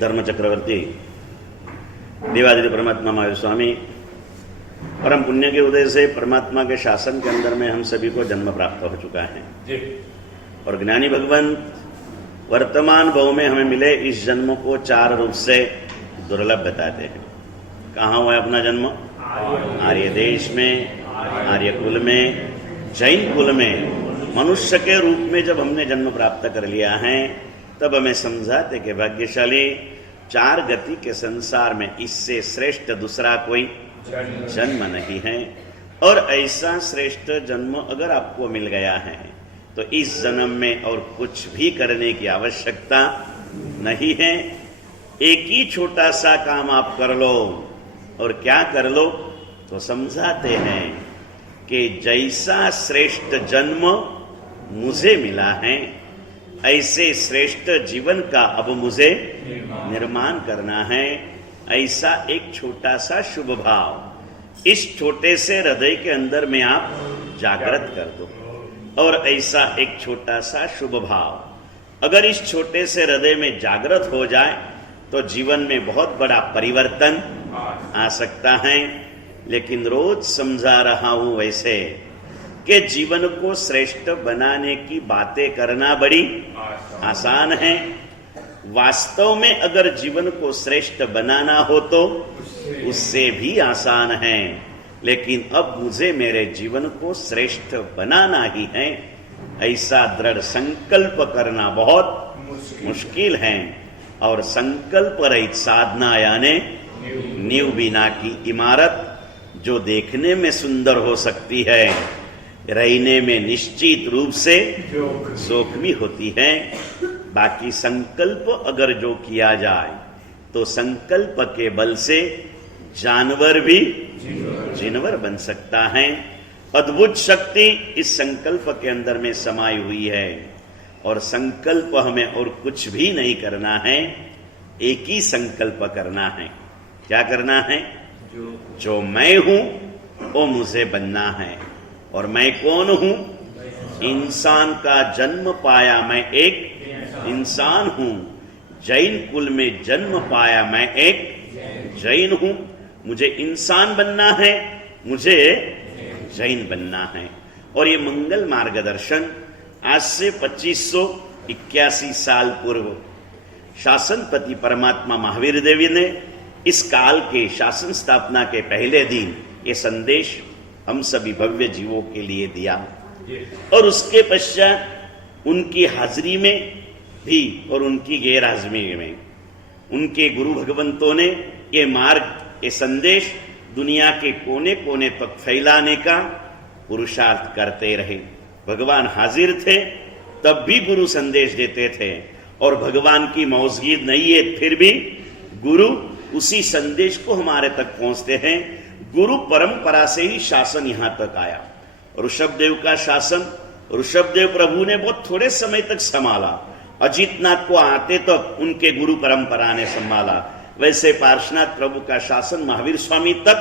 धर्म चक्रवर्ती देवादिदेव परमात्मा महावीर स्वामी परम पुण्य के उदय से परमात्मा के शासन के अंदर में हम सभी को जन्म प्राप्त हो चुका है और ज्ञानी भगवान वर्तमान भाव में हमें मिले इस जन्म को चार रूप से दुर्लभ बताते हैं। कहाँ हुआ है अपना जन्म? आर्य देश में, आर्य कुल में, जैन कुल में मनुष्य के रूप में जब हमने जन्म प्राप्त कर लिया है तब हमें समझाते कि भाग्यशाली चार गति के संसार में इससे श्रेष्ठ दूसरा कोई जन्म नहीं है। और ऐसा श्रेष्ठ जन्म अगर आपको मिल गया है तो इस जन्म में और कुछ भी करने की आवश्यकता नहीं है। एक ही छोटा सा काम आप कर लो। और क्या कर लो? तो समझाते हैं कि जैसा श्रेष्ठ जन्म मुझे मिला है ऐसे श्रेष्ठ जीवन का अब मुझे निर्माण करना है। ऐसा एक छोटा सा शुभ भाव इस छोटे से हृदय के अंदर में आप जागृत कर दो। और ऐसा एक छोटा सा शुभ भाव अगर इस छोटे से हृदय में जागृत हो जाए तो जीवन में बहुत बड़ा परिवर्तन आ सकता है। लेकिन रोज समझा रहा हूं वैसे कि जीवन को श्रेष्ठ बनाने की बातें करना बड़ी आसान है। वास्तव में अगर जीवन को श्रेष्ठ बनाना हो तो उससे भी आसान है। लेकिन अब मुझे मेरे जीवन को श्रेष्ठ बनाना ही है ऐसा दृढ़ संकल्प करना बहुत मुश्किल है। और संकल्प रहित साधना यानी नींव बिना की इमारत जो देखने में सुंदर हो सकती है रहने में निश्चित रूप से जोखमी होती है। बाकी संकल्प अगर जो किया जाए तो संकल्प के बल से जानवर भी जिनवर बन सकता है। अद्भुत शक्ति इस संकल्प के अंदर में समाई हुई है। और संकल्प हमें और कुछ भी नहीं करना है, एक ही संकल्प करना है। क्या करना है? जो मैं हूं वो मुझे बनना है। और मैं कौन हूं? इंसान का जन्म पाया मैं एक इंसान हूं। जैन कुल में जन्म पाया मैं एक जैन हूं। मुझे इंसान बनना है, मुझे जैन बनना है। और ये मंगल मार्गदर्शन आज से 2581 साल पूर्व शासनपति परमात्मा महावीर देवी ने इस काल के शासन स्थापना के पहले दिन ये संदेश हम सभी भव्य जीवों के लिए दिया। और उसके पश्चात उनकी हाजिरी में भी और उनकी गैर हाजिरी में उनके गुरु भगवंतों ने ये मार्ग, ये संदेश दुनिया के कोने कोने तक फैलाने का पुरुषार्थ करते रहे। भगवान हाजिर थे तब भी गुरु संदेश देते थे। और भगवान की मौजूदगी नहीं है फिर भी गुरु उसी संदेश को हमारे तक पहुंचते हैं। गुरु परंपरा से ही शासन यहां तक आया। ऋषभदेव का शासन ऋषभदेव प्रभु ने बहुत थोड़े समय तक संभाला। अजितनाथ को आते तक उनके गुरु परंपरा ने संभाला। वैसे पार्श्वनाथ प्रभु का शासन महावीर स्वामी तक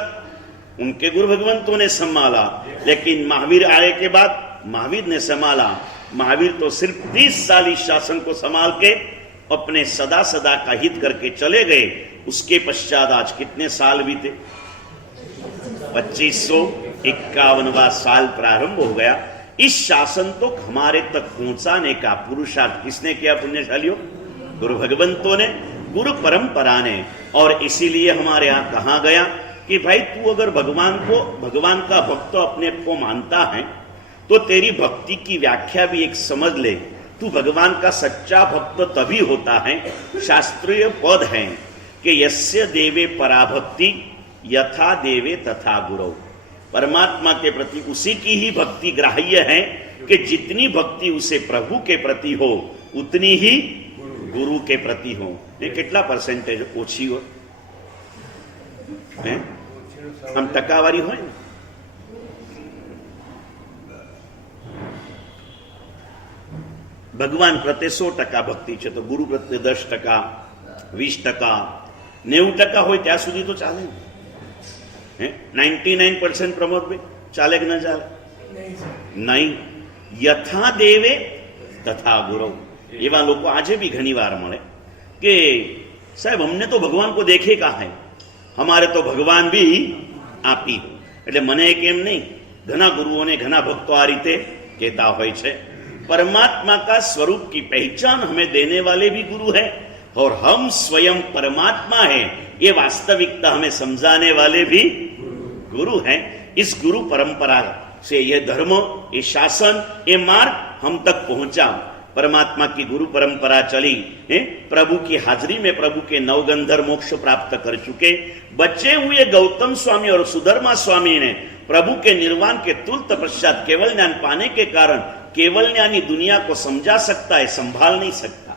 उनके गुरु भगवंतों ने संभाला। लेकिन महावीर आने के बाद महावीर ने संभाला। महावीर तो सिर्फ 30 साल इस शासन को संभाल के अपने सदा सदा का हित करके चले गए। उसके पश्चात आज कितने साल बीते? 2551वां साल प्रारंभ हो गया। इस शासन तो हमारे तक पहुंचाने का पुरुषार्थ किसने किया? पुण्यशालियों, गुरु भगवंतों ने, गुरु परंपरा ने। और इसीलिए हमारे यहां कहा गया कि भाई तू अगर भगवान का भक्त अपने को मानता है तो तेरी भक्ति की व्याख्या भी एक समझ ले। तू भगवान का सच्चा भक्त तभी होता है, शास्त्रीय पद है कि यस्य देवे पराभक्ति यथा देवे तथा गुरु। परमात्मा के प्रति उसी की ही भक्ति ग्राह्य है कि जितनी भक्ति उसे प्रभु के प्रति हो उतनी ही गुरु के प्रति हो। ये कितना परसेंटेज ओછી हो? हम टकावारी हो ना? ભગવાન પ્રત્યે 100% ભક્તિ છે તો ગુરુ પ્રત્યે 10%, 20%, 90% હોય ત્યાં સુધી તો ચાલે ને? 99% પ્રમોદભાઈ ચાલે કે ન ચાલે? નહીં. યથા દેવે તથા ગુરુ. એવા લોકો આજે બી ઘણી વાર મળે કે સાહેબ અમને તો ભગવાન કો દેખે કા હૈ, हमारे तो भगवान भी आप ही हो। એટલે મને એક એમ નહીં, ઘણા ગુરુઓને ઘણા ભક્તો આ રીતે કહેતા હોય છે, परमात्मा का स्वरूप की पहचान हमें देने वाले भी गुरु हैं और हम स्वयं परमात्मा हैं, ये वास्तविकता हमें समझाने वाले भी गुरु हैं। इस गुरु परंपरा से ये धर्म, ये शासन, ये मार्ग हम तक पहुंचा। परमात्मा की गुरु परंपरा चली है, प्रभु की हाजिरी में प्रभु के नवगंधर मोक्ष प्राप्त कर चुके बचे हुए गौतम स्वामी और सुधर्मा स्वामी ने प्रभु के निर्वाण के तुरंत पश्चात केवल ज्ञान पाने के कारण केवल ज्ञानी दुनिया को समझा सकता है, संभाल नहीं सकता।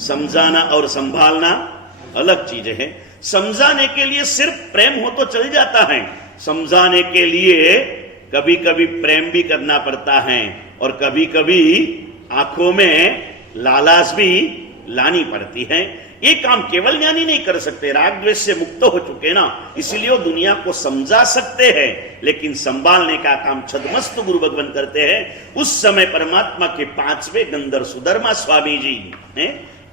समझाना और संभालना अलग चीज है। समझाने के लिए सिर्फ प्रेम हो तो चल जाता है, समझाने के लिए कभी कभी प्रेम भी करना पड़ता है और कभी कभी आंखों में लालाश भी लानी पड़ती है। ये काम केवल ज्ञानी नहीं कर सकते, राग द्वेष से मुक्त हो चुके ना, इसलिए वो दुनिया को समझा सकते हैं, लेकिन संभालने का काम छदमस्त गुरु भगवान करते हैं। उस समय परमात्मा के 5वें गंधर सुधर्मा स्वामी जी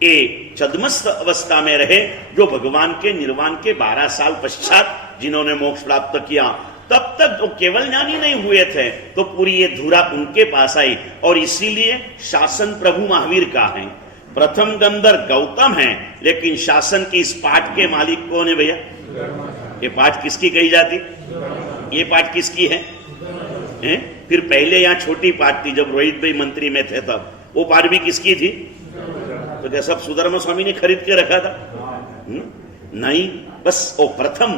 ये छदमस्त अवस्था में रहे, जो भगवान के निर्वाण के 12 साल पश्चात जिन्होंने मोक्ष प्राप्त किया। तब तक वो केवल ज्ञानी नहीं हुए थे, तो पूरी ये धुरा उनके पास आई और इसीलिए शासन प्रभु महावीर का है। प्रथम गंधर गौतम है, लेकिन शासन की इस पाठ के मालिक कौन है भैया? ये पाठ किसकी कही जाती? ये पाठ किसकी है? फिर पहले यहाँ छोटी पाठ थी जब रोहित भाई मंत्री में थे, तब वो पाठ भी किसकी थी? तो क्या सब सुधर्मा स्वामी ने खरीद के रखा था? नहीं, बस वो प्रथम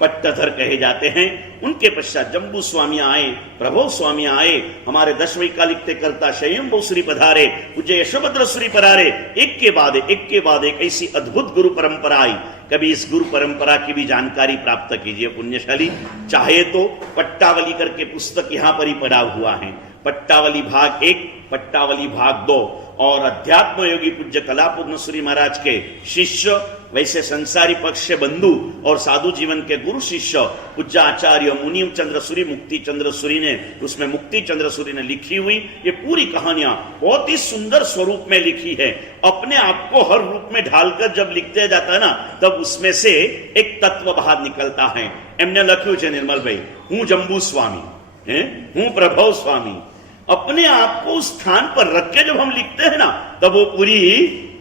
पट्टधर कहे जाते हैं। उनके पश्चात जम्बू स्वामी आए, प्रभो स्वामी आए, हमारे 10 वैकालिकते करता स्वयंभू श्री पधारे, पूज्य यशोभद्र श्री पधारे। एक के बाद एक ऐसी अद्भुत गुरु परंपरा आई। कभी इस गुरु परंपरा की भी जानकारी प्राप्त कीजिए पुण्यशाली। चाहे तो पट्टावली करके पुस्तक यहाँ पर ही पड़ा हुआ है, पट्टावली भाग 1, पट्टावली भाग 2 और अध्यात्म योगी पूज्य कलापूर्ण श्री महाराज के शिष्य, वैसे संसारी पक्ष से बंधु और साधु जीवन के गुरु शिष्य पूज्य आचार्य मुनि चंद्र सूरी, मुक्ति चंद्र सूरी ने, उसमें मुक्ति चंद्र सूरी ने लिखी हुई ये पूरी कहानियां बहुत ही सुंदर स्वरूप में लिखी है। अपने आप को हर रूप में ढालकर जब लिखते जाता है ना, तब उसमें से एक तत्व बाहर निकलता है। एमने लख्यू है निर्मल भाई, हूं जम्बू स्वामी, हूं प्रभव स्वामी। अपने आप को उस स्थान पर रख के जब हम लिखते हैं ना, तब वो पूरी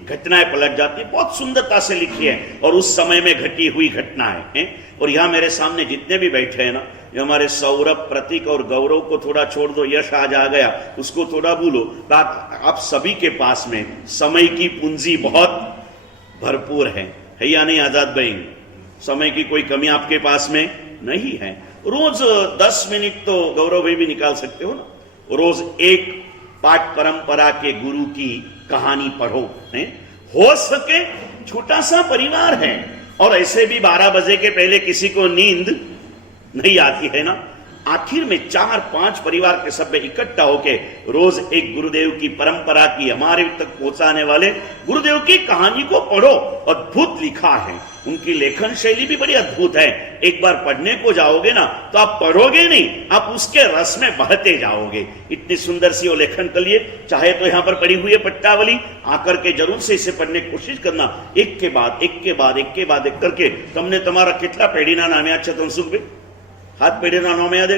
घटनाएं पलट जाती है। बहुत सुंदरता से लिखी है और उस समय में घटी हुई घटनाएं। और यहां मेरे सामने जितने भी बैठे हैं ना, ये हमारे सौरभ, प्रतीक और गौरव को थोड़ा छोड़ दो, यश आज आ गया उसको थोड़ा भूलो। आप सभी के पास में समय की पूंजी बहुत भरपूर है या नहीं आजाद भाई? समय की कोई कमी आपके पास में नहीं है। रोज 10 मिनट तो गौरव भाई भी निकाल सकते हो ना, रोज एक पाठ परंपरा के गुरु की कहानी पढ़ो। हो सके छोटा सा परिवार है और ऐसे भी 12 बजे के पहले किसी को नींद नहीं आती है ना, आखिर में 4-5 परिवार के सभ्य इकट्ठा होके रोज एक गुरुदेव की परंपरा की हमारे तक पहुंचाने वाले गुरुदेव की कहानी को पढ़ो। अद्भुत लिखा है, उनकी लेखन शैली भी बड़ी अद्भुत है। एक बार पढ़ने को जाओगे ना तो आप पढ़ोगे नहीं, आप उसके रस में बहते जाओगे। इतनी सुंदर सी वो लेखन कर लिए। चाहे तो यहाँ पर पड़ी हुई है पट्टावली, आकर के जरूर से इसे पढ़ने की कोशिश करना। एक के बाद एक करके तुमने तुम्हारा कितना पेढ़ीना नाम याद है? तुम सुख भी हाथ पेढ़ीना नाम याद है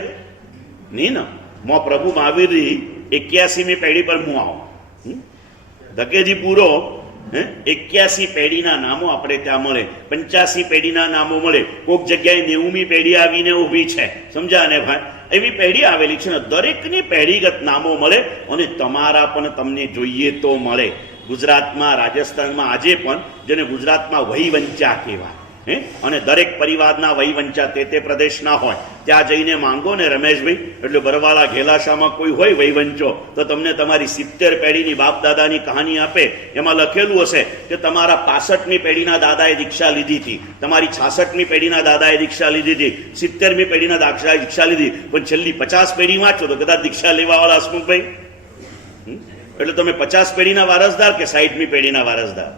नहीं ना? मो प्रभु महावीर 81મી પેઢી પર હું આવો ધકેજી પૂરો 81 પેઢીના નામો આપણે ત્યાં મળે, 85 પેઢીના નામો મળે, કોઈક જગ્યાએ 90મી પેઢી આવીને ઊભી છે, સમજ્યા ને ભાઈ? એવી પેઢી આવેલી છે ને, દરેકની પેઢીગત નામો મળે અને તમારા પણ તમને જોઈએ તો મળે। ગુજરાતમાં, રાજસ્થાનમાં આજે પણ જેને ગુજરાતમાં વહીવંચા કહેવાય, અને દરેક પરિવારના વહીવંચા તે પ્રદેશના હોય, ત્યાં જઈને માંગો ને રમેશભાઈ, એટલે બરવાળા ઘેલાશામાં કોઈ હોય વહીવંચો, તો તમને તમારી 70 પેઢીની બાપ દાદાની કહાની આપે। એમાં લખેલું હશે કે તમારા 65મી પેઢીના દાદાએ દીક્ષા લીધી હતી, તમારી 66મી પેઢીના દાદાએ દીક્ષા લીધી હતી, 70મી પેઢીના દાદાએ દીક્ષા લીધી, પણ છેલ્લી 50 પેઢી વાંચો તો કદાચ દીક્ષા લેવાવાળા હસમુખભાઈ, એટલે તમે 50 પેઢીના વારસદાર કે 60મી પેઢીના વારસદાર?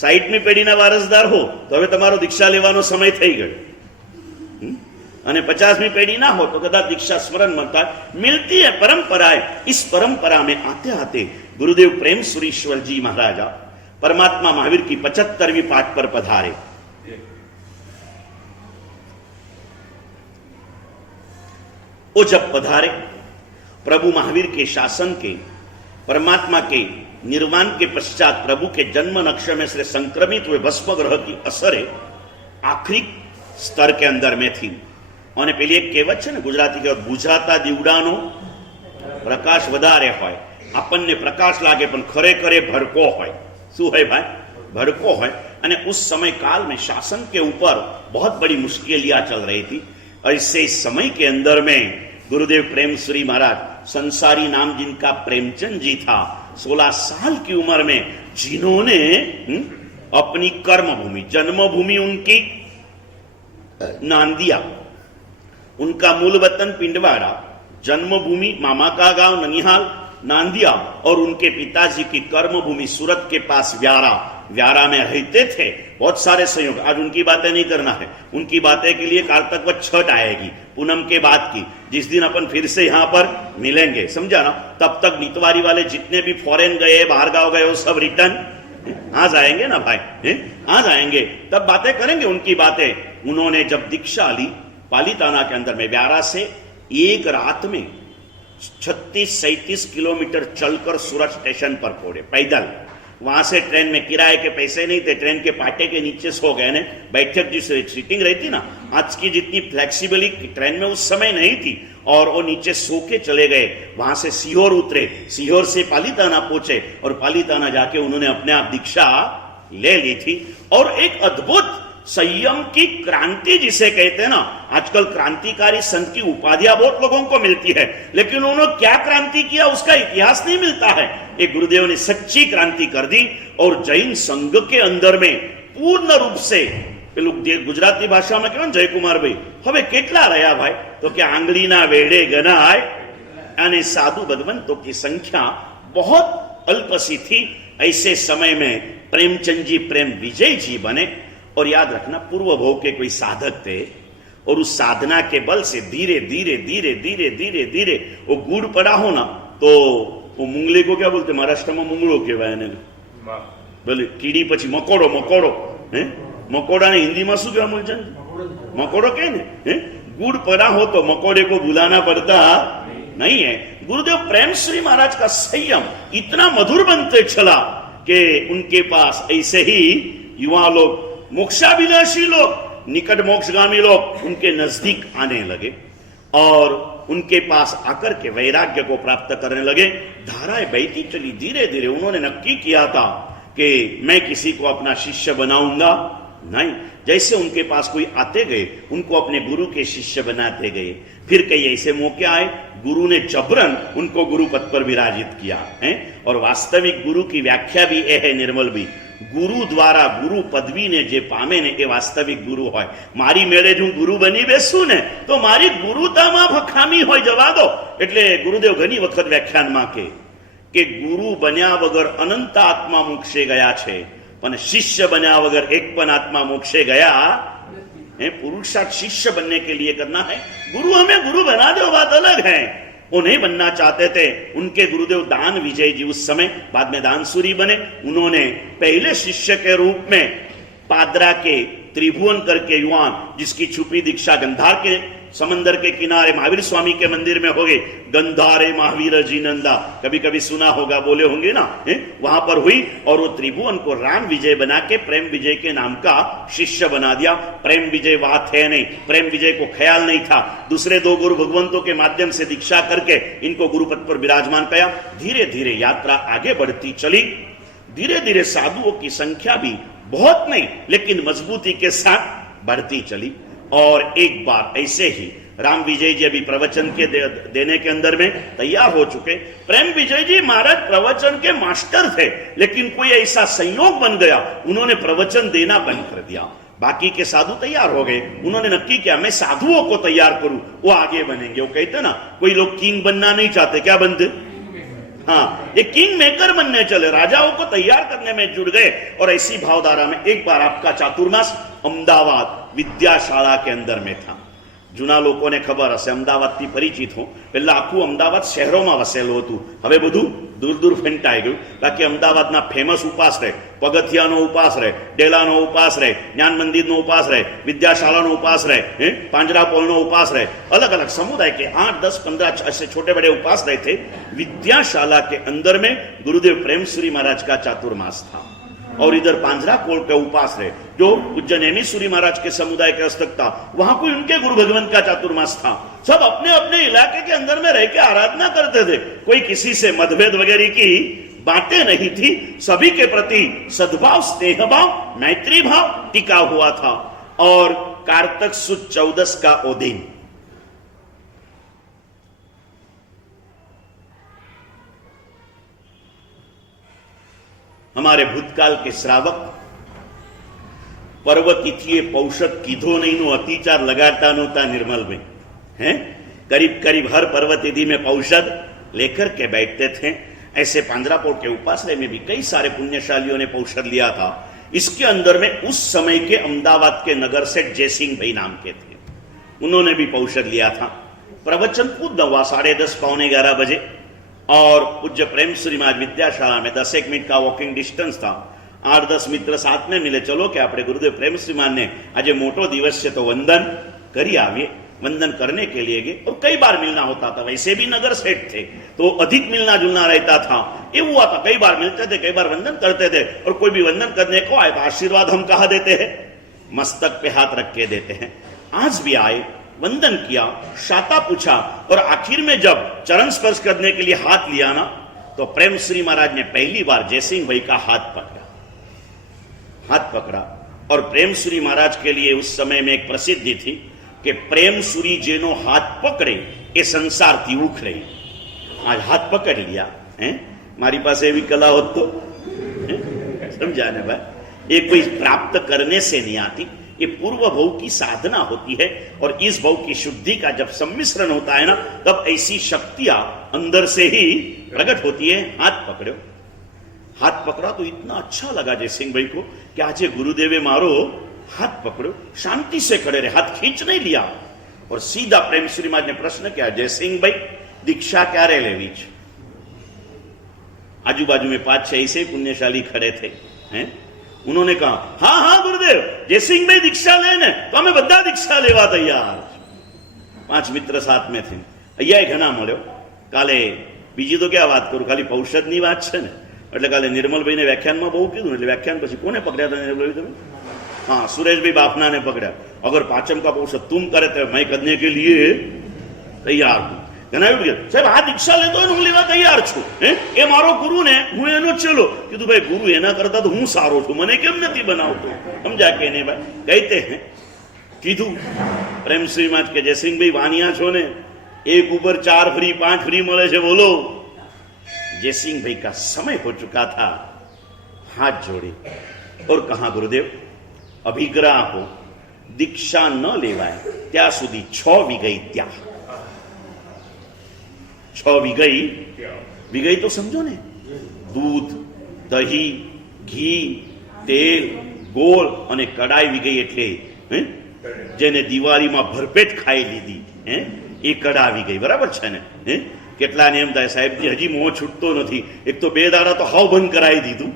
60મી પેઢીના વારસદાર હો તો હવે તમારો દીક્ષા લેવાનો સમય થઈ ગયો, અને 50મી પેઢી ના हो तो कदाच दीक्षा स्मरण मरता मिलती है परंपराएं। इस परंपरा में आते आते गुरुदेव प्रेम सुरीश्वर जी महाराजा परमात्मा महावीर की 75वीं पाठ पर पधारे। वो जब पधारे, प्रभु महावीर के शासन के, परमात्मा के निर्वाण के पश्चात प्रभु के जन्म नक्श में से संक्रमित हुए भस्म ग्रह की असर आखिरी स्तर के अंदर में थी। और पहली एक कहेवत है गुजराती कहेवत, बुझाता दीवડાનો प्रकाश वधारे होय, आपने प्रकाश लागे पण खरेखरे भड़को होय। शू है भाई? भड़को होय। अने उस समय काल में शासन के ऊपर बहुत बड़ी मुश्किलियां चल रही थी। ऐसे समय के अंदर में गुरुदेव प्रेमश्री महाराज, संसारी नाम जिनका प्रेमचंद जी था, 16 साल की उम्र में जिन्होंने अपनी कर्मभूमि, जन्मभूमि उनकी नांदिया, उनका मूल वतन पिंडवाड़ा, जन्मभूमि मामा का गांव ननिहाल नांदिया, और उनके पिताजी की कर्मभूमि सूरत के पास व्यारा में रहते थे। बहुत सारे संयोग, आज उनकी बातें नहीं करना है, उनकी बातें के लिए कार्तक छठ आएगी पूनम के बाद की, जिस दिन अपन फिर से यहां पर मिलेंगे, समझा ना। तब तक नितवारी वाले जितने भी फॉरेन गए, बाहर गांव गए, वो सब रिटर्न आ जाएंगे ना भाई, आ जाएंगे, तब बातें करेंगे उनकी बातें। उन्होंने जब दीक्षा ली पालीताना के अंदर में, व्यारा से एक रात में 36-37 किलोमीटर चलकर सूरत स्टेशन पर पहुंचे पैदल। वहां से ट्रेन में किराए के पैसे नहीं थे, ट्रेन के पाटे के नीचे सो गए ने। बैठक जिस सीटिंग रहती ना, आज की जितनी फ्लेक्सिबिलिटी ट्रेन में उस समय नहीं थी, और वो नीचे सो के चले गए। वहां से सीहोर उतरे, सीहोर से पालीताना पहुंचे, और पालीताना जाके उन्होंने अपने आप दीक्षा ले ली थी। और एक अद्भुत संयम की क्रांति जिसे कहते हैं ना, आजकल क्रांतिकारी संत की उपाधियां बहुत लोगों को मिलती है, लेकिन उन्होंने क्या क्रांति किया उसका इतिहास नहीं मिलता है। एक गुरुदेव ने सच्ची क्रांति कर दी, और जैन संघ के अंदर में पूर्ण रूप से, गुजराती भाषा में कहना जयकुमार भाई, हवे केटला रहा भाई, तो क्या आंगळीना वेड़े गणाय, यानी साधु भगवंतों की संख्या बहुत अल्प सी थी। ऐसे समय में प्रेमचंद जी प्रेम विजय जी बने। और याद रखना, पूर्व भोग के कोई साधक थे, और उस साधना के बल से धीरे धीरे धीरे धीरे धीरे धीरे वो गुड़ पड़ा हो ना, तो वो मुंगले को क्या बोलते, महाराष्ट्र में मुंगड़ो कहवाय ने, बोले कीड़ी पछी मकोड़ो, मकोड़ो है, मकोड़ा ने हिंदी में शू कहवा मूलचंद? मकोड़ो कहे ने। गुड़ पड़ा हो तो मकोड़े को बुलाना पड़ता नहीं है। गुरुदेव प्रेमश्री महाराज का संयम इतना मधुर बनते चला कि उनके पास ऐसे ही युवा लोग, मोक्षाभिलाषी लोग, निकट मोक्षगामी लोग उनके नजदीक आने लगे, और उनके पास आकर के वैराग्य को प्राप्त करने लगे। धाराएं बहती चली धीरे धीरे। उन्होंने नक्की किया था कि मैं किसी को अपना शिष्य बनाऊंगा नहीं। जैसे उनके पास कोई आते गए, उनको अपने गुरु के शिष्य बनाते गए। फिर कई ऐसे मौके आए, गुरु ने जबरन उनको गुरु पद पर विराजित किया है। और वास्तविक गुरु की व्याख्या भी यह है निर्मल भी, गुरु द्वारा गुरु पदवी ने जे पामे ने ए वास्तविक गुरु होय। मारी मेळे जो गुरु बनी बेसू ने तो मारी गुरुतामां भखामी होय जवा दो। એટલે ગુરુદેવ ઘણી વખત વ્યાખ્યાનમાં કે ગુરુ બન્યા વગર અનંત આત્મા મોક્ષે ગયા છે, પણ શિષ્ય બન્યા વગર એક પણ આત્મા મોક્ષે ગયા है। पुरुषार्थ शिष्य बनने के लिए करना है। गुरु हमें गुरु बना दो, बात अलग है। वो नहीं बनना चाहते थे। उनके गुरुदेव दान विजय जी उस समय, बाद में दानसूरी बने, उन्होंने पहले शिष्य के रूप में पादरा के त्रिभुवन करके युवान, जिसकी छुपी दीक्षा गंधार के समंदर के किनारे महावीर स्वामी के मंदिर में हो गई, गंधारे महावीर जी नंदा, कभी कभी सुना होगा, बोले होंगे ना, वहां पर हुई। और वो त्रिभुवन को राम विजय बना के प्रेम विजय के नाम का शिष्य बना दिया। प्रेम विजय बात है नहीं, प्रेम विजय को ख्याल नहीं था। दूसरे दो गुरु भगवंतों के माध्यम से दीक्षा करके इनको गुरुपद पर विराजमान किया। धीरे धीरे यात्रा आगे बढ़ती चली। धीरे धीरे साधुओं की संख्या भी बहुत नहीं, लेकिन मजबूती के साथ बढ़ती चली। और एक बार ऐसे ही राम विजय जी अभी प्रवचन के देने के अंदर में तैयार हो चुके। प्रेम विजय जी महाराज प्रवचन के मास्टर थे, लेकिन कोई ऐसा संयोग बन गया, उन्होंने प्रवचन देना बंद कर दिया। बाकी के साधु तैयार हो गए। उन्होंने नक्की किया मैं साधुओं को तैयार करूं, वो आगे बनेंगे। वो कहते ना, कोई लोग किंग बनना नहीं चाहते, क्या बनते? हाँ, ये किंग मेकर बनने चले, राजाओं को तैयार करने में जुड़ गए। और ऐसी भावधारा में एक बार आपका चातुर्मास अमदावाद विद्याशाला के अंदर में था। जूना लोगों ने खबर हશે, अमदावाद थी परिचित हो, पहला आखू अमदावाद शहरों में वसेलू हतुं, हवे बधुं દૂર દૂર ફેંટાઈ ગયું. બાકી અમદાવાદના ફેમસ ઉપાસ રહે, પગથિયાનો ઉપાસ રહે, ડેલાનો ઉપાસ રહે, જ્ઞાન મંદિરનો ઉપાસ રહે, વિદ્યાશાળાનો ઉપાસ રહે, પાંજરાપોળનો ઉપાસ रहे, अलग अलग समुदाय के 8, 10, 15 ऐसे छोटे बड़े उपास रहे थे. विद्याशाला के अंदर में गुरुदेव प्रेमश्री महाराज का चातुर्मास था और इधर पांजरापोल के उपास रहे जो उज्जैन हेमीश्वरी महाराज के समुदाय के हस्तक था. वहां कोई उनके गुरु भगवंत का चातुर्मास था. सब अपने अपने इलाके के अंदर में रह के आराधना करते थे. कोई किसी से मतभेद वगैरह की बातें नहीं थी. सभी के प्रति सद्भाव, स्नेह भाव, मैत्री भाव टिका हुआ था. और कार्तक सुद 14 का ओ दिन हमारे भूतकाल के श्रावक पर्वतिथिए पौषध कीधो नहीं नो अतिचार लगाता नोता निर्मल में हैं. करीब करीब हर पर्वतिथि में पौषध लेकर के बैठते थे. ऐसे पांजरापोल के उपासरे में भी कई सारे पुण्यशालियों ने पौषध लिया था. इसके अंदर में उस समय के अहमदाबाद के नगर सेठ जयसिंह भाई नाम के थे. उन्होंने भी पौषध लिया था. प्रवचन पूर्ण हुआ 10:30 पौने 11 बजे और पूज्य प्रेमश्री महाराज विद्याशाला में 10-1 मिनट का वॉकिंग डिस्टेंस था. 8-10 मित्र साथ में मिले. चलो कि આપણે ગુરુદેવ પ્રેમશ્રી महाराज ने आज मोटो दिवस से तो वंदन करी आविए. वंदन करने के लिए गए और कई बार मिलना होता था. वैसे भी नगर सेठ थे तो अधिक मिलना जुलना रहता था. ये हुआ था कई बार मिलते थे, कई बार वंदन करते थे. और कोई भी वंदन करने को आए तो आशीर्वाद हम कहा देते हैं, मस्तक पे हाथ रख के देते हैं. आज भी आए, वंदन किया, शाता पूछा और आखिर में जब चरण स्पर्श करने के लिए हाथ लिया ना तो प्रेमश्री महाराज ने पहली बार जयसिंह भाई का हाथ पकड़ा. और प्रेमश्री महाराज के लिए उस समय में एक प्रसिद्धि थी कि प्रेमश्री जेनो हाथ पकड़े ये संसार थी उखड़े. आज हाथ पकड़ लिया है. मारी पास एवी कला हो तो समझा ना भाई. ये कोई प्राप्त करने से नहीं आती, ये पूर्व भव की साधना होती है. और इस भव की शुद्धि का जब सम्मिश्रण होता है ना तब ऐसी शक्तियां अंदर से ही प्रकट होती है. हाथ पकड़ा तो इतना अच्छा लगा जयसिंह भाई को कि आज गुरुदेवे मारो हाथ पकड़ो. शांति से खड़े रहे, हाथ खींच नहीं लिया. और सीधा प्रेमश्री महाराज ने प्रश्न किया, जयसिंह भाई दीक्षा क्या रे लेवी? आजू बाजू में 5-6 ऐसे पुण्यशाली खड़े थे हैं. उन्होंने कहा हाँ हाँ गुरुदेव जयसिंह भाई दीक्षा लेने तो हमें बधा दीक्षा लेवा तैयार. 5 मित्र साथ में थे. अहिया घना મળ્યો. કાલે બીજી તો ક્યાં વાત કરું, ખાલી પૌષધની વાત છે ને એટલે કાલે નિર્મલભાઈને વ્યાખ્યાનમાં બહુ કીધું એટલે વ્યાખ્યાન પછી કોને પકડ્યા હતા નિર્મલભાઈ તમે? हाँ सुरेश भाई बापना ने पकड़ा. अगर पाचम का पौषध तुम करे तो मैं करने के लिए तैयार हूं. साहब आ दीक्षा लेतो હું લેવા તૈયાર છું. એ મારો ગુરુ ને હું એનો ચેલો. કીધું ભાઈ ગુરુ એના કરતા તો હું સારો છું, મને કેમ નથી બનાવતો? સમજા કે નહીં ભાઈ? કહેતે हैं કીધું પ્રેમશ્રી महाराज के जयसिंह भाई वानिया છો ने, एक ऊपर 4 फ्री 5 फ्री મળે છે બોલો. जयसिंह भाई का समय हो चुका था. हाथ जोड़े और कहा गुरुदेव अभिग्रह हो दीक्षा न लेवाय त्या सुधी 6 विगई त्या. 6 विगई तो समझो ने, दूध, दही, घी, तेल, गोળ અને કડાઈ વિગઈ એટલે જેને દિવાળીમાં ભરપેટ ખાઈ લીધી એ કડાવી ગઈ. બરાબર છે ને? કેટલાને એમ થાય સાહેબજી હજી મોં છૂટતો નથી, એક તો 2 દાડા તો હાવ બંધ કરાવી દીધું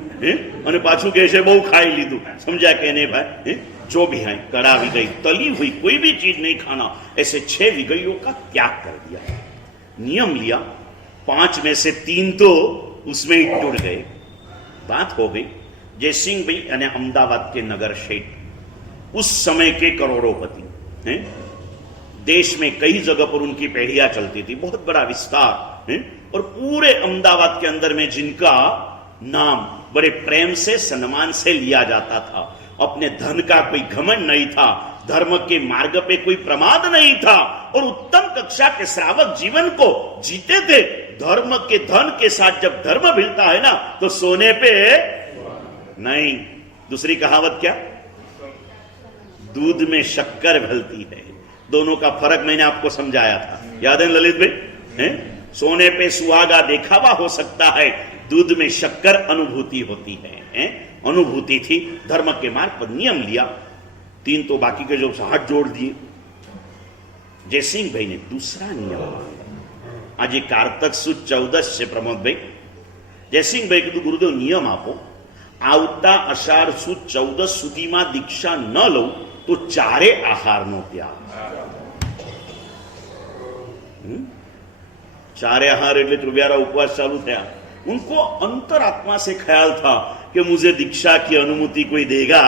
અને પાછું કહે છે બહુ ખાઈ લીધું. સમજ્યા કે નહીં ભાઈ? जो भी है कड़ावी गई, तली हुई कोई भी चीज नहीं खाना. ऐसे 6 विगइयों का त्याग कर दिया. नियम लिया, 5 में से 3 तो उसमें ही टूट गए. बात हो गई जयसिंह भाई અને अहमदाबाद के नगर शेठ उस समय के करोड़ोपति हैं. देश में कई जगह पर उनकी पेढ़ियां चलती थी, बहुत बड़ा विस्तार है. और पूरे अहमदाबाद के अंदर में जिनका नाम बड़े प्रेम से सम्मान से लिया जाता था. अपने धन का कोई घमंड नहीं था, धर्म के मार्ग पे कोई प्रमाद नहीं था और उत्तम कक्षा के श्रावक जीवन को जीते थे. धर्म के धन के साथ जब धर्म भिड़ता है ना तो सोने पे नहीं. दूसरी कहावत क्या? दूध में शक्कर घलती है. दोनों का फर्क मैंने आपको समझाया था, याद है ललित भाई? सोने पे सुहागा दिखावा हो सकता है, दूध में शक्कर अनुभूति होती है. अनुभूति थी. धर्म के मार्ग पर नियम लिया. 3 तो बाकी के जो हाथ जोड़ दिए. जयसिंह भाई ने दूसरा नियम. आज कार्तक सुद 14 से प्रमोद भाई જયસિંહભાઈ કીધું ગુરુદેવ નિયમ આપો, આવતા અષાઢ સુદ 14 સુધીમાં દીક્ષા ન લઉં તો 4 આહારનો ત્યાગ। 4 आहार એટલે त्रिव्यारा उपवास चालू થયા। उनको अंतरात्मा से ख्याल था कि मुझे दीक्षा की अनुमति कोई देगा